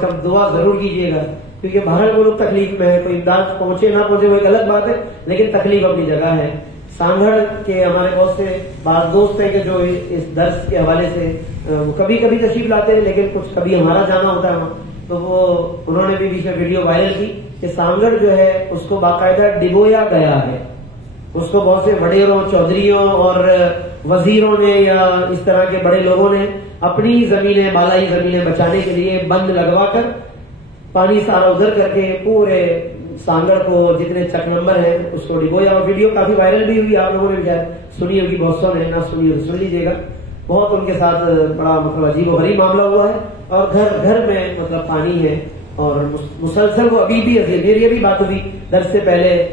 کم دعا ضرور کیجیے گا، کیونکہ باہر وہ لوگ تکلیف میں ہے. کوئی امداد پہنچے نہ پہنچے وہ ایک الگ بات ہے، لیکن تکلیف اپنی جگہ ہے. سانگھڑ کے ہمارے بہت سے بعض دوست ہیں کہ جو اس درس کے حوالے سے کبھی کبھی تشریف لاتے ہیں، لیکن کچھ کبھی ہمارا جانا ہوتا ہے وہاں، تو وہ انہوں نے بھی بیچ میں ویڈیو وائرل کی کہ سانگھڑ جو ہے اس کو باقاعدہ ڈبویا گیا ہے. اس کو بہت سے وڈیروں، چودھریوں اور وزیروں نے یا اس طرح کے بڑے لوگوں نے اپنی زمینیں، بالائی زمینیں بچانے کے لیے بند لگوا کر پانی سارا ادھر کر کے پورے سانگڑ کو جتنے چک نمبر ہیں اس کو ڈبویا. اور ویڈیو کافی وائرل بھی ہوئی، آپ لوگوں نے بھی سنی ہوگی، بہت سو نے نہ سنی ہوگی سن لیجیے گا. بہت ان کے ساتھ بڑا مطلب عجیب و غریب معاملہ ہوا ہے، اور گھر گھر میں مطلب پانی ہے، اور مسلسل وہ ابھی بھی عزیز. یہ بھی بات ہوئی درس سے پہلے،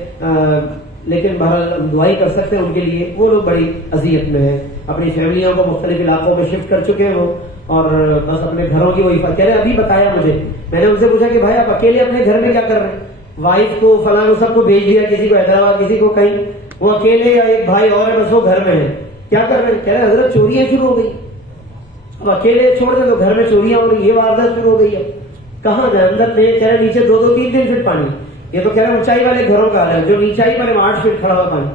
لیکن بہرحال دعائی کر سکتے ہیں ان کے لیے. وہ لوگ بڑی اذیت میں ہیں، اپنی فیملیوں کو مختلف علاقوں میں شفٹ کر چکے ہیں وہ، اور بس اپنے گھروں کی وہی کہہ رہے. ابھی بتایا مجھے، میں نے ان سے پوچھا کہ بھائی آپ اکیلے اپنے گھر میں کیا کر رہے ہیں؟ وائف کو فلاں کو سب کو بھیج دیا، کسی کو حیدرآباد، کسی کو کہیں، وہ اکیلے یا ایک بھائی اور ہے بس وہ گھر میں ہے. کیا کر رہے ہیں؟ کہہ رہے حضرت چوریاں شروع ہو گئی. اب اکیلے چھوڑ دیں تو گھر میں چوریاں ہو رہی، یہ واردات شروع ہو گئی ہے. کہاں جائیں؟ اندر میں کہہ رہے نیچے 2-3 فٹ پانی. یہ تو کہہ رہے اونچائی والے گھروں کا ہے، جو نیچائی پر 8 فٹ کھڑا ہوا پانی.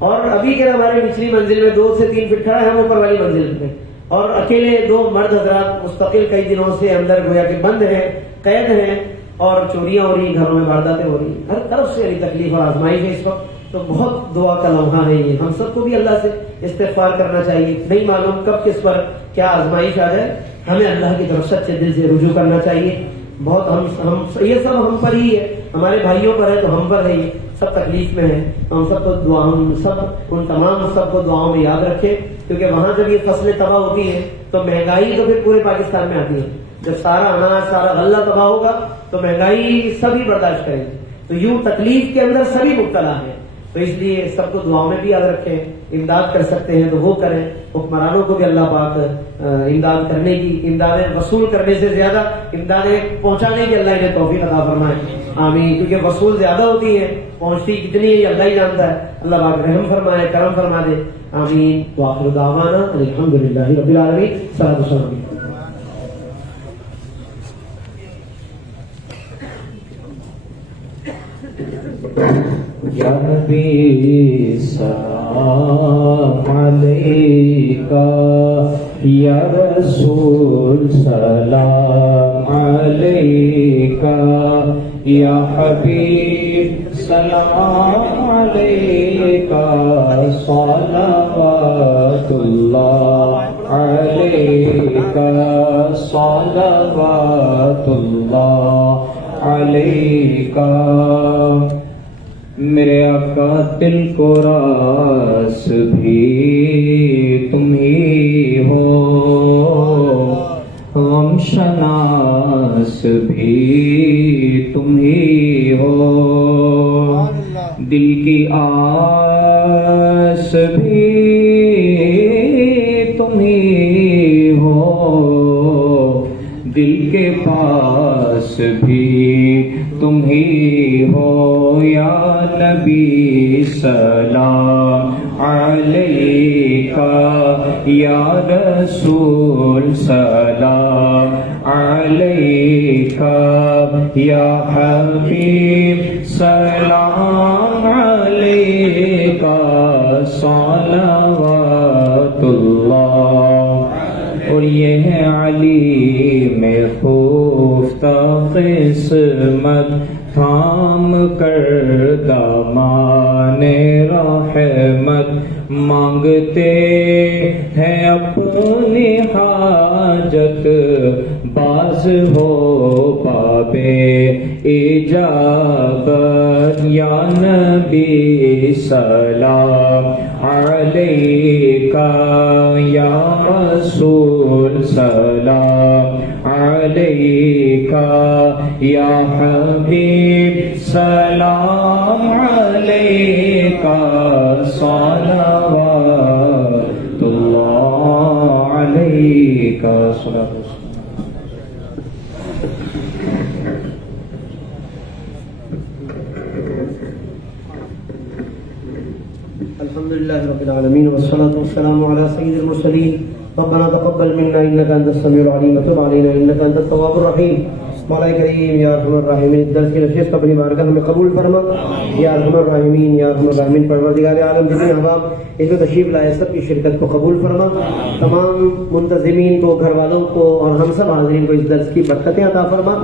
اور ابھی کہہ رہے ہمارے نچلی منزل میں 2 سے 3 فٹ کھڑا ہے، ہم اوپر والی منزل پہ، اور اکیلے 2 مرد حضرات مستقل کئی دنوں سے اندر گویا کہ بند ہیں، قید ہیں، اور چوریاں ہو رہی، گھروں میں وارداتیں ہو رہی، ہر طرف سے تکلیف اور آزمائش ہے اس وقت. تو بہت دعا کا لمحہ ہے یہ. ہم سب کو بھی اللہ سے استغفار کرنا چاہیے. نہیں معلوم کب کس پر کیا آزمائش آ جائے، ہمیں اللہ کی طرف سچے دل سے رجوع کرنا چاہیے. بہت ہم یہ سب ہم پر ہی ہے، ہمارے بھائیوں پر ہے تو ہم پر ہے. یہ سب تکلیف میں ہیں، ہم سب کو ہم سب ان تمام سب کو دعاؤں میں یاد رکھیں، کیونکہ وہاں جب یہ فصلیں تباہ ہوتی ہیں تو مہنگائی تو پھر پورے پاکستان میں آتی ہے. جب سارا اناج، سارا غلہ تباہ ہوگا تو مہنگائی سبھی برداشت کریں گے. تو یوں تکلیف کے اندر سبھی مبتلا ہیں. تو اس لیے سب کو دعاؤں میں بھی یاد رکھیں. امداد کر سکتے ہیں تو وہ کریں. حکمرانوں کو بھی اللہ پاک امداد کرنے کی، امدادیں وصول کرنے سے زیادہ امدادیں پہنچانے کی اللہ انہیں توفیق عطا فرمائے. آمین. کیونکہ وصول زیادہ ہوتی ہیں، پہنچتی کتنی ہے یہ اللہ ہی جانتا ہے. اللہ پاک رحم فرمائے، کرم فرما دے. آمین. وآخر دعوانا الحمدللہ رب العالمین. صلاۃ والسلام. یا نبی سلام علیکہ، یا رسول سلام علیکہ، یا حبیب سلام علیکہ، صلوات اللہ علیکہ، صلوات اللہ علیکہ. میرے آقا دل کو راس بھی تم ہی ہو، غم شناس بھی تم ہی دل کی آس بھی تم ہی ہو، دل کے پاس بھی تم ہی ہو، یا نبی سلام علیکہ، یا رسول سلام علیکہ، یا حبیب سلام علیکہ، صلوات اللہ۔ اور یہ ہے علی میں خفتہ قسمت، تھام کر دامان رحمت، مانگتے ہیں اپنی حاجت، باز ہو بابے اجابت، یا نبی سلام علیکہ، یا رسول سلام علیکہ، یا حبیب سلام علیکہ، صلوات اللہ علیکہ۔ الحمد لله رب العالمين والصلاة والسلام على سيد المرسلين ربنا تقبل منا إنك أنت السميع العليم وتب علينا إنك أنت التواب الرحيم۔ مولا کریم یا ارحم الراحمین، درس کی نشست کو اپنی بارگاہ میں قبول فرما، یا ارحم الراحمین، یا ارحم الراحمین، پروردگار عالم جتنے احباب اس میں تشریف لائے سب کی شرکت کو قبول فرما، تمام منتظمین کو، گھر والوں کو اور ہم سب حاضرین کو اس درس کی برکتیں عطا فرما،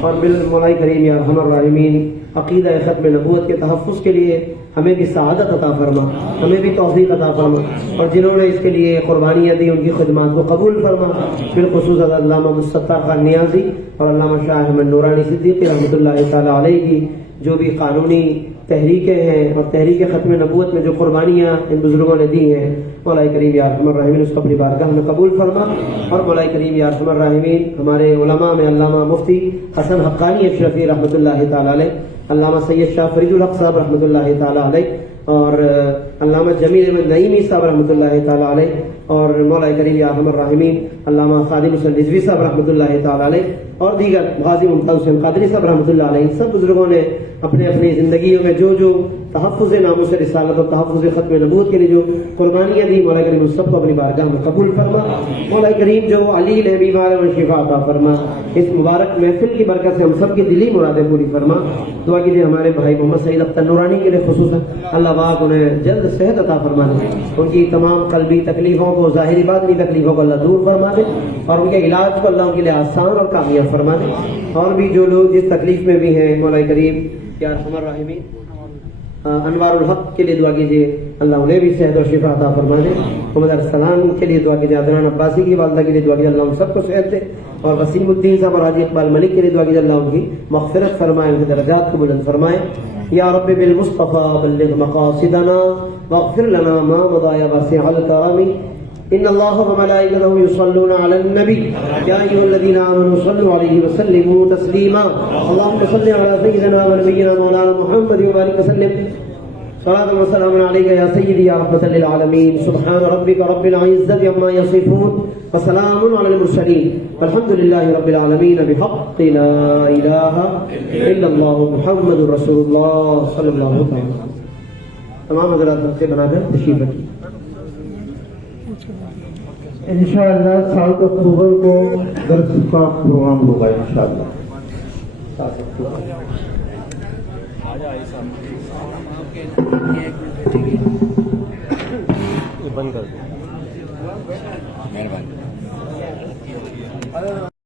اور مولا کریم یا ارحم الراحمین عقیدہ ختم نبوت کے تحفظ کے لیے ہمیں بھی سعادت عطا فرما، ہمیں بھی توفیق عطا فرما، اور جنہوں نے اس کے لیے قربانیاں دی ان کی خدمات کو قبول فرما، بالخصوص علامہ مستطاع خان نیازی اور علامہ شاہ احمد نورانی صدیقی رحمۃ اللہ تعالیٰ علیہ کی جو بھی قانونی تحریکیں ہیں اور تحریک ختم نبوت میں جو قربانیاں ان بزرگوں نے دی ہیں، مولا کریم یا ارحم الراحمین اس کو اپنی بارگاہ میں قبول فرما، اور مولا کریم یا ارحم الراحمین ہمارے علماء میں علامہ مفتی حسن حقانی اشرفی رحمۃ اللہ تعالیٰ علیہ، علامہ سید شاہ فرید الحق صاحب رحمۃ اللہ تعالیٰ علیہ، اور علامہ جمیل احمد نعیمی صاحب رحمۃ اللہ تعالیٰ علیہ، اور مولا کریم یا ارحم الراحمین علامہ خادم حسین رضوی صاحب رحمۃ اللہ تعالیٰ علیہ، اور دیگر غازی ممتاز حسین قادری صاحب رحمۃ اللہ علیہ، ان سب بزرگوں نے اپنے اپنی زندگیوں میں جو تحفظ ناموس رسالت اور تحفظ ختم نبوت کے لیے جو قربانیاں دی، مولا کریم اس سب کو اپنی بارگاہ میں قبول فرما، مولا کریم جو علی حبیب علیہ شفا عطا فرما، اس مبارک محفل کی برکت سے ہم سب کی دلی مرادیں پوری فرما۔ دعا کیجیے ہمارے بھائی محمد سعید اختر نورانی کے لیے خصوصاً، اللہ پاک انہیں جلد صحت عطا فرما دے، ان کی تمام قلبی تکلیفوں کو، ظاہری باطنی تکلیفوں کو اللہ دور فرما دے، اور ان کے علاج کو اللہ ان کے لیے آسان اور کامیاب فرما دے، اور بھی جو لوگ جس تکلیف میں بھی ہیں مولا کریم یا ارحم الراحمین انوار الحق کے لیے دعا کیجیے، اللہ انہیں بھی صحت اور شفا عطا فرما دے، محمد السلام کے لیے دعا کیجیے، عدنان عباسی کی والدہ کے لیے دعا کیجیے، اللہ ہم سب کو صحت دے، اور وسیم الدین صاحب اور حاجی اقبال ملک کے لیے دعا کیجیے، اللہ ان کی مغفرت فرمائے، ان کے درجات کو بلند فرمائے۔ یا رب بالمصطفى بلغ مقاصدنا واغفر لنا ما مضى يا واسع الكرم، ان الله وملائكته يصلون على النبي يا ايها الذين امنوا صلوا عليه وسلموا تسليما، اللهم صل على سيدنا ونبينا مولانا محمد وبارك وسلم، صلاة وسلام عليك يا سيدي يا رحمة للعالمين، سبحان ربك رب العزة عما يصفون وسلام على المرسلين والحمد لله رب العالمين، بحق لا إله إلا الله محمد رسول الله صلی اللہ علیہ وسلم۔ تمام حضرات سے بنا کر تشریف رکھیے۔ انشاءاللہ 7 اکتوبر کو درس کا پروگرام ہوگا انشاءاللہ۔ بند کر دو، مہربانی۔